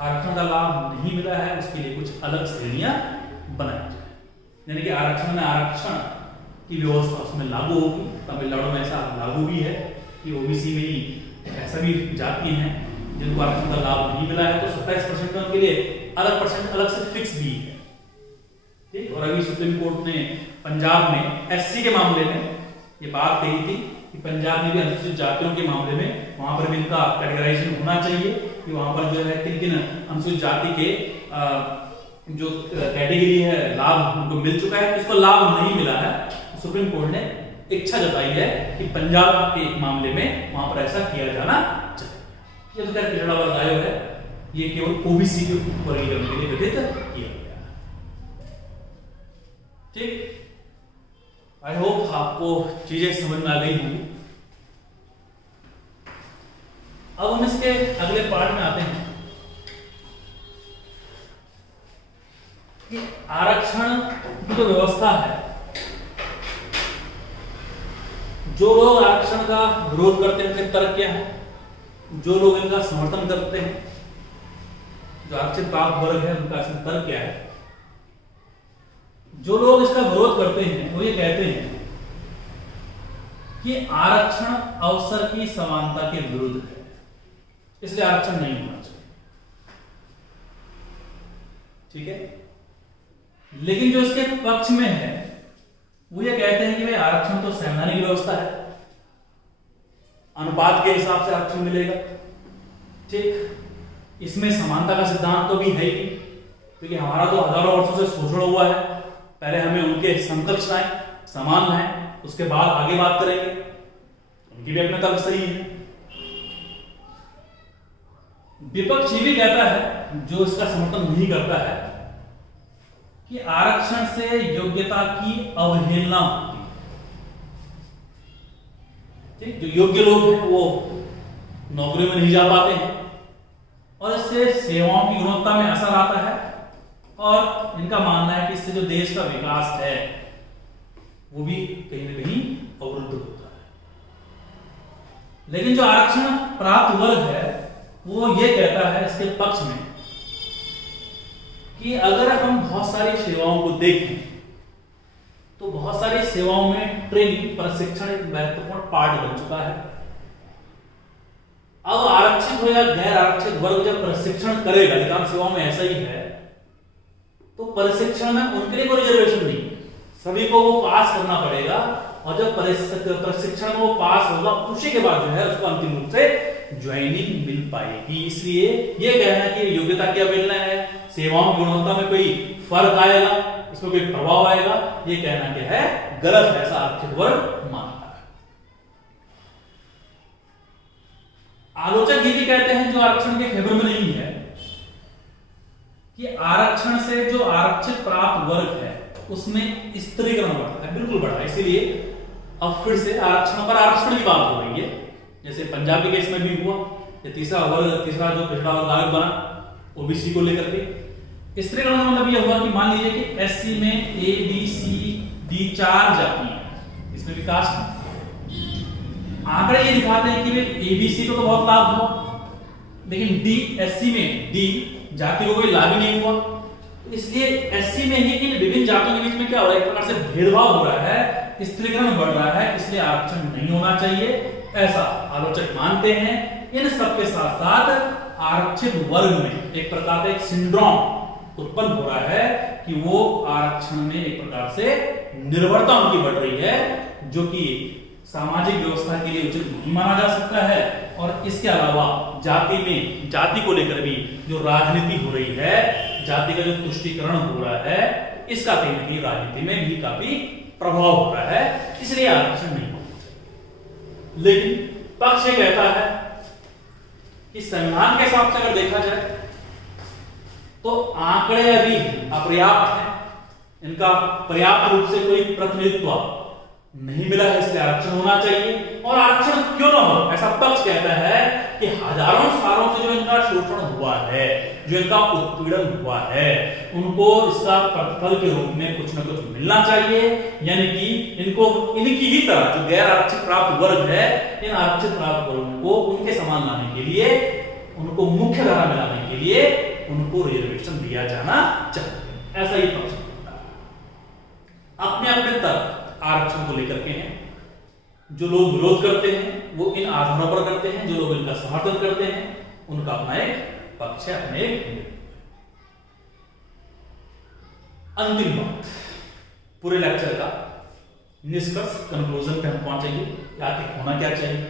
आरक्षण का लाभ नहीं मिला है, उसके लिए कुछ अलग श्रेणियां बनाई जाए। यानी कि आरक्षण में आरक्षण की व्यवस्था उसमें लागू होगी। तमिलनाडु में ऐसा लागू भी है कि ओबीसी में ही ऐसा भी जाति हैं जिनको आरक्षण का लाभ नहीं मिला है, तो 27% में उनके लिए अलग परसेंट अलग से फिक्स भी है। ठीक, और अभी सुप्रीम कोर्ट ने पंजाब में एससी के मामले में ये बात कही थी कि पंजाब में भी अनुसूचित जातियों के मामले में वहां पर भी इनका कैटेगराइजेशन होना चाहिए कि वहां पर जो है किन किन अनुसूचित जाति के जो कैटेगरी है लाभ उनको मिल चुका है, किसको लाभ नहीं मिला है। सुप्रीम कोर्ट ने इच्छा जताई है कि पंजाब के मामले में वहां पर ऐसा किया जाना चाहिए। ये तो खैर पिछड़ा वर्ग आयोग है, ये केवल ओबीसी के वर्गीकरण के लिए गठित किया गया है। ठीक, आई होप आपको चीजें समझ में आ गई होंगी। अब हम इसके अगले पार्ट में आते हैं कि आरक्षण की जो व्यवस्था है, जो लोग आरक्षण का विरोध करते हैं उनके तर्क क्या है, जो लोग इनका समर्थन करते हैं, जो आरक्षित प्राप्त वर्ग है उनका इसमें तर्क क्या है। जो लोग इसका विरोध करते हैं वो ये कहते हैं कि आरक्षण अवसर की समानता के विरुद्ध है, इसलिए आरक्षण नहीं होना चाहिए। ठीक है, लेकिन जो इसके पक्ष में है वो ये कहते हैं कि भाई आरक्षण तो संवैधानिक व्यवस्था है, अनुपात के हिसाब से आरक्षण मिलेगा। ठीक, इसमें समानता का सिद्धांत तो भी है ही, क्योंकि हमारा तो हजारों वर्षों से शोषण हुआ है, पहले हमें उनके समकक्ष लाएं, समान लाएं, उसके बाद आगे बात करेंगे। उनकी भी अपना तर्क सही है। विपक्ष ये भी कहता है, जो इसका समर्थन नहीं करता है, कि आरक्षण से योग्यता की अवहेलना होती है। ठीक, जो योग्य लोग हैं वो नौकरी में नहीं जा पाते हैं और इससे सेवाओं की गुणवत्ता में असर आता है, और इनका मानना है कि इससे जो देश का विकास है वो भी कहीं ना कहीं अवरुद्ध होता है। लेकिन जो आरक्षण प्राप्त वर्ग है वो ये कहता है इसके पक्ष में कि अगर हम बहुत सारी सेवाओं को देखें तो बहुत सारी सेवाओं में ट्रेनिंग, प्रशिक्षण एक महत्वपूर्ण पार्ट बन चुका है। अब आरक्षित हो या गैर आरक्षित वर्ग जब प्रशिक्षण करेगा, अधिकांश सेवाओं में ऐसा ही है, तो प्रशिक्षण में उनके लिए कोई रिजर्वेशन नहीं, सभी को वो पास करना पड़ेगा, और जब प्रशिक्षण में वो पास होगा उसी के बाद जो है उसको अंतिम रूप से ज्वाइनिंग मिल पाएगी। इसलिए ये कहना कि योग्यता की अवहेलना है, सेवाओं की गुणवत्ता में कोई फर्क आएगा, इसमें कोई प्रभाव आएगा, ये कहना क्या है, गलत है, ऐसा आरक्षित वर्ग मानता है। आलोचक ये भी कहते हैं जो आरक्षण के फेवर में नहीं है कि आरक्षण से जो आरक्षित प्राप्त वर्ग है उसमें स्त्रीकरण बढ़ता है, बिल्कुल बढ़ा। इसीलिए अब फिर से आरक्षण पर आरक्षण की बात हो रही है, जैसे पंजाब के केस में भी हुआ, ये तीसरा जो पिछड़ा वर्ग आयोग बना ओबीसी को लेकर के। स्त्रीकरण का मतलब ये हुआ कि मान लीजिए कि एससी में ए बी सी डी 4 जाति है, इसमें भी कास्ट है। आंकड़े ये दिखाते हैं कि एबीसी को तो बहुत लाभ हुआ, लेकिन डी एससी में डी जाति को कोई लाभ ही नहीं हुआ। इसलिए एससी में ही इन विभिन्न जातियों के बीच में क्या हो रहा है, एक प्रकार से भेदभाव हो रहा है, स्त्रीकरण बढ़ रहा है, इसलिए आरक्षण नहीं होना चाहिए, ऐसा आलोचक मानते हैं। इन सबके साथ साथ आरक्षित वर्ग में एक प्रकार का एक सिंड्रोम उत्पन्न हो रहा है कि वो आरक्षण में एक प्रकार से निर्भरता उनकी बढ़ रही है, जो कि सामाजिक व्यवस्था के लिए उचित नहीं माना जा सकता है। और इसके अलावा जाति को लेकर भी जो राजनीति हो रही है, जाति का जो तुष्टीकरण हो रहा है, इसका कहीं ना कहीं राजनीति में भी काफी प्रभाव हो रहा है, इसलिए आरक्षण नहीं होना चाहिए। लेकिन पक्ष ये कहता है कि संविधान के हिसाब से अगर देखा जाए तो आंकड़े अभी अपर्याप्त हैं, इनका पर्याप्त रूप से कोई प्रतिनिधित्व नहीं मिला है, इसलिए आरक्षण होना चाहिए। और आरक्षण क्यों ना हो, ऐसा पक्ष कहता है कि हजारों सालों से जो इनका शोषण हुआ है, जो इनका उत्पीड़न हुआ है, उनको इसका प्रतिफल के रूप में कुछ ना कुछ मिलना चाहिए। यानी कि इनको इनकी ही तरह जो गैर आरक्षित प्राप्त वर्ग है, इन आरक्षित प्राप्त वर्गों को उनके समान लाने के लिए, उनको मुख्य धारा में लाने के लिए उनको रिजर्वेशन दिया जाना चाहिए, ऐसा ही पक्ष अपने अपने तर्क आरक्षण को लेकर के हैं। जो लोग विरोध करते हैं वो इन आधारों पर करते हैं, जो लोग इनका समर्थन करते हैं उनका अपना एक पक्ष है, अपने एक। अंतिम बात पूरे लेक्चर का निष्कर्ष, कंक्लूजन पे हम पहुंचेंगे कि आखिर होना क्या चाहिए,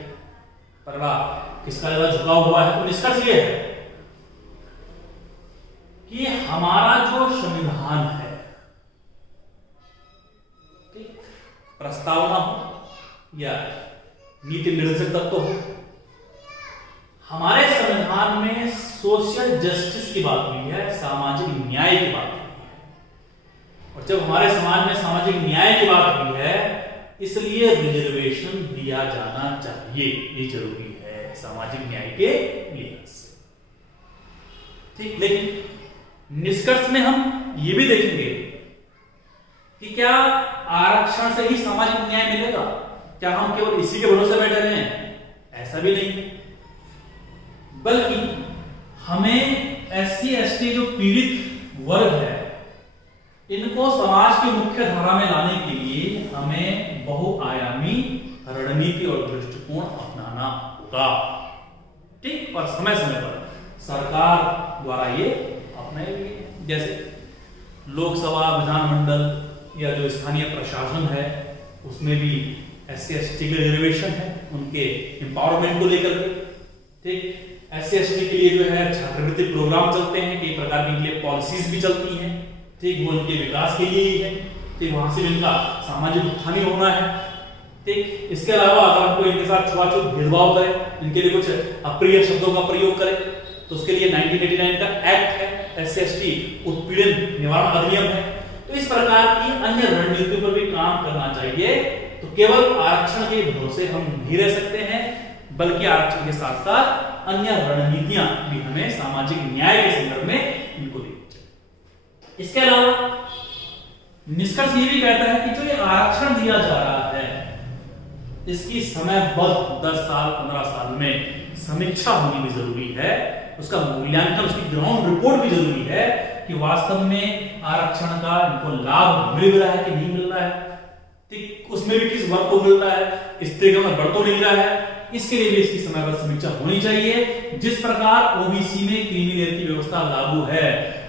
पगड़ा किसका ज्यादा झुकाव हुआ है। तो निष्कर्ष ये है कि हमारा जो संविधान है, प्रस्तावना हो या नीति निर्देशक तत्व हो, हमारे संविधान में सोशल जस्टिस की बात हुई है, सामाजिक न्याय की बात हुई है। और जब हमारे समाज में सामाजिक न्याय की बात हुई है, इसलिए रिजर्वेशन दिया जाना चाहिए, ये जरूरी है सामाजिक न्याय के लिए। ठीक, लेकिन निष्कर्ष में हम ये भी देखेंगे कि क्या आरक्षण से ही सामाजिक न्याय मिलेगा, क्या हम केवल इसी के भरोसे बैठे रहे हैं, ऐसा भी नहीं, बल्कि हमें एससी एसटी जो पीड़ित वर्ग है, इनको समाज की मुख्य धारा में लाने के लिए हमें बहुआयामी रणनीति और दृष्टिकोण अपनाना होगा। ठीक, और समय समय पर सरकार द्वारा ये अपनाए गए, जैसे लोकसभा, विधानमंडल या जो स्थानीय प्रशासन है उसमें भी एससी एसटी के रिजर्वेशन है, उनके एम्पावरमेंट को लेकर के। ठीक, एससी एसटी के लिए जो है छात्रवृत्ति प्रोग्राम चलते हैं, कई प्रकार की इनके पॉलिसीज भी चलती हैं। ठीक, वो उनके विकास के लिए ही है। ठीक, वहां से इनका सामाजिक उत्थान होना है। ठीक, इसके अलावा अगर हमको इनके साथ छुआछूत भेदभाव करे, इनके लिए कुछ अप्रिय शब्दों का प्रयोग करे, तो उसके लिए 1989 का एक्ट है, एससी एसटी उत्पीड़न निवारण अधिनियम है। तो इस प्रकार की अन्य रणनीतियों पर भी काम करना चाहिए। तो केवल आरक्षण के भरोसे हम नहीं रह सकते हैं, बल्कि आरक्षण के साथ साथ अन्य रणनीतियां भी हमें सामाजिक न्याय के संदर्भ में इनको देनी चाहिए। इसके अलावा निष्कर्ष ये भी कहता है कि जो ये आरक्षण दिया जा रहा है, इसकी समयबद्ध 10 साल 15 साल में समीक्षा होनी भी जरूरी है, उसका मूल्यांकन, उसकी ग्राउंड रिपोर्ट भी जरूरी है कि वास्तव में आरक्षण का इनको लाभ मिल रहा है कि नहीं मिल रहा है। ठीक, उसमें भी किस वर्ग को मिल रहा है, स्त्रीकरण बढ़ तो नहीं रहा है, इसके लिए भी इसकी समयबद्ध समीक्षा होनी चाहिए। जिस प्रकार ओबीसी में क्रीमी लेयर की व्यवस्था लागू है,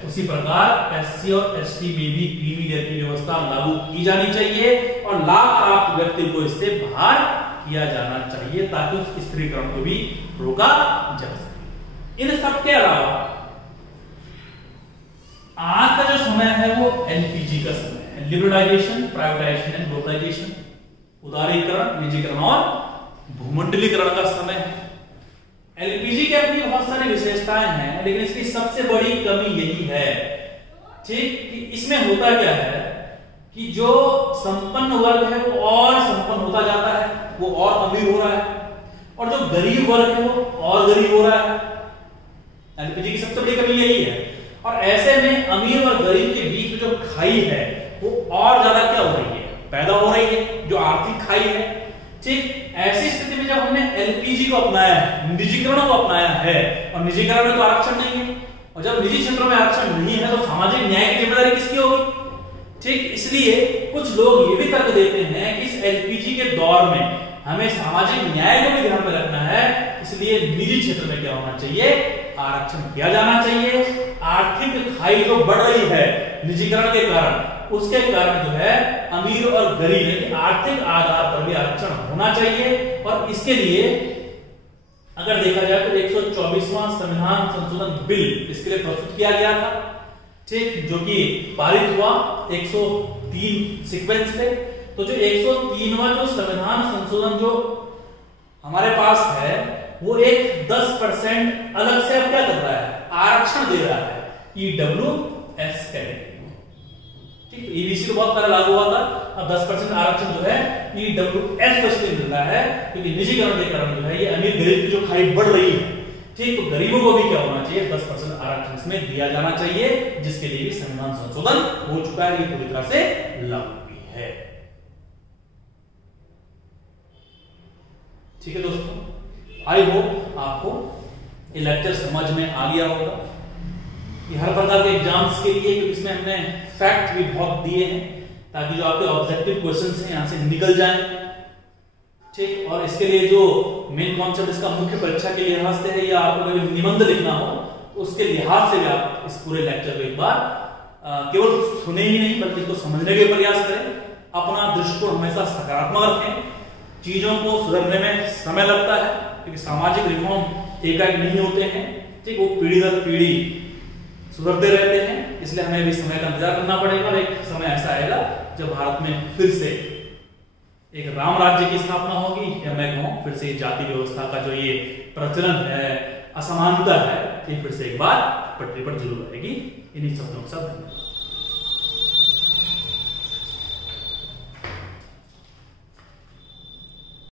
उसी प्रकार एससी और एसटी में भी क्रीमी लेयर की व्यवस्था लागू की जानी चाहिए और लाभ प्राप्त व्यक्ति को इससे बाहर किया जाना चाहिए, ताकि उस स्त्रीकरण को भी रोका जा सके। इन सब के अलावा आज का जो समय है वो एलपीजी का समय है, लिबरलाइजेशन, प्राइवेटाइजेशन एंड ग्लोबलाइजेशन, उदारीकरण, निजीकरण और भूमंडलीकरण का समय है। एलपीजी की अपनी बहुत सारी विशेषताएं हैं, लेकिन इसकी सबसे बड़ी कमी यही है, ठीक, कि इसमें होता क्या है कि जो संपन्न वर्ग है वो और संपन्न होता जाता है, वो और अमीर हो रहा है, और जो गरीब वर्ग है वो और गरीब हो रहा है। एलपीजी की सबसे बड़ी कमी यही है। और ऐसे में अमीर और गरीब के बीच में जो खाई है वो और ज्यादा क्या हो रही है, पैदा हो रही है, जो आर्थिक खाई है, ठीक। ऐसी स्थिति में जब हमने एलपीजी को अपनाया है, निजीकरण को अपनाया है, और निजीकरण में तो आरक्षण नहीं है, और जब निजी क्षेत्रों में आरक्षण नहीं है तो सामाजिक न्याय की जिम्मेदारी किसकी होगी, ठीक। इसलिए कुछ लोग ये भी तर्क देते हैं कि इस एलपीजी के दौर में हमें सामाजिक न्याय को भी ध्यान में रखना है, इसलिए निजी क्षेत्र में क्या होना चाहिए, आरक्षण किया जाना चाहिए। आर्थिक खाई जो बढ़ रही है निजीकरण के कारण, उसके कारण जो है अमीर और गरीब आर्थिक आधार पर भी आरक्षण होना चाहिए। और इसके लिए अगर देखा जाए तो 124वां संविधान संशोधन बिल इसके लिए प्रस्तुत किया गया था, ठीक, जो कि पारित हुआ 103 सीक्वेंस पे। तो जो 103वां जो संविधान संशोधन जो हमारे पास है वो एक 10% अलग से अब क्या कर रहा है, आरक्षण दे रहा है ईडब्ल्यूएस कैटेगरी को, ठीक। ईबीसी तो बहुत पहले लागू हुआ था, अब 10% आरक्षण जो है ईडब्ल्यूएस को इसलिए मिल रहा है क्योंकि निजीकरण के कारण जो है ये अमीर गरीब की जो खाई बढ़ रही है, ठीक। तो गरीबों को भी क्या होना चाहिए, 10% आरक्षण इसमें दिया जाना चाहिए, जिसके लिए भी संविधान संशोधन हो चुका है, ये पूरी तरह से लागू भी है, ठीक है दोस्तों। आई होप आपको ये लेक्चर समझ में आ गया होगा कि हर प्रकार के एग्जाम्स के लिए, क्योंकि इसमें हमने फैक्ट भी बहुत दिए हैं ताकि जो आपके ऑब्जेक्टिव क्वेश्चंस हैं यहां से निकल जाएं, ठीक। और इसके लिए जो मेन कॉन्सेप्ट इसका मुख्य परीक्षा के लिहाज से है, या आपको कभी निबंध लिखना हो तो उसके लिहाज से भी आप इस पूरे लेक्चर को एक बार केवल सुने ही नहीं बल्कि इसको समझने के प्रयास करें। अपना दृष्टिकोण हमेशा सकारात्मक रखें, चीजों को सुधरने में समय लगता है क्योंकि सामाजिक रिफॉर्म एकाएक नहीं होते हैं, ठीक। वो पीढ़ी दर पीढ़ी सुधरते रहते हैं, इसलिए हमें भी समय का इंतजार करना पड़ेगा। और एक समय ऐसा आएगा जब भारत में फिर से एक राम राज्य की स्थापना होगी, या मैं कहूं फिर से जाति व्यवस्था का जो ये प्रचलन है, असमानता है, ये फिर से एक बार पटरी पर जरूर आएगी। इन्हीं शब्दों के साथ धन्यवाद।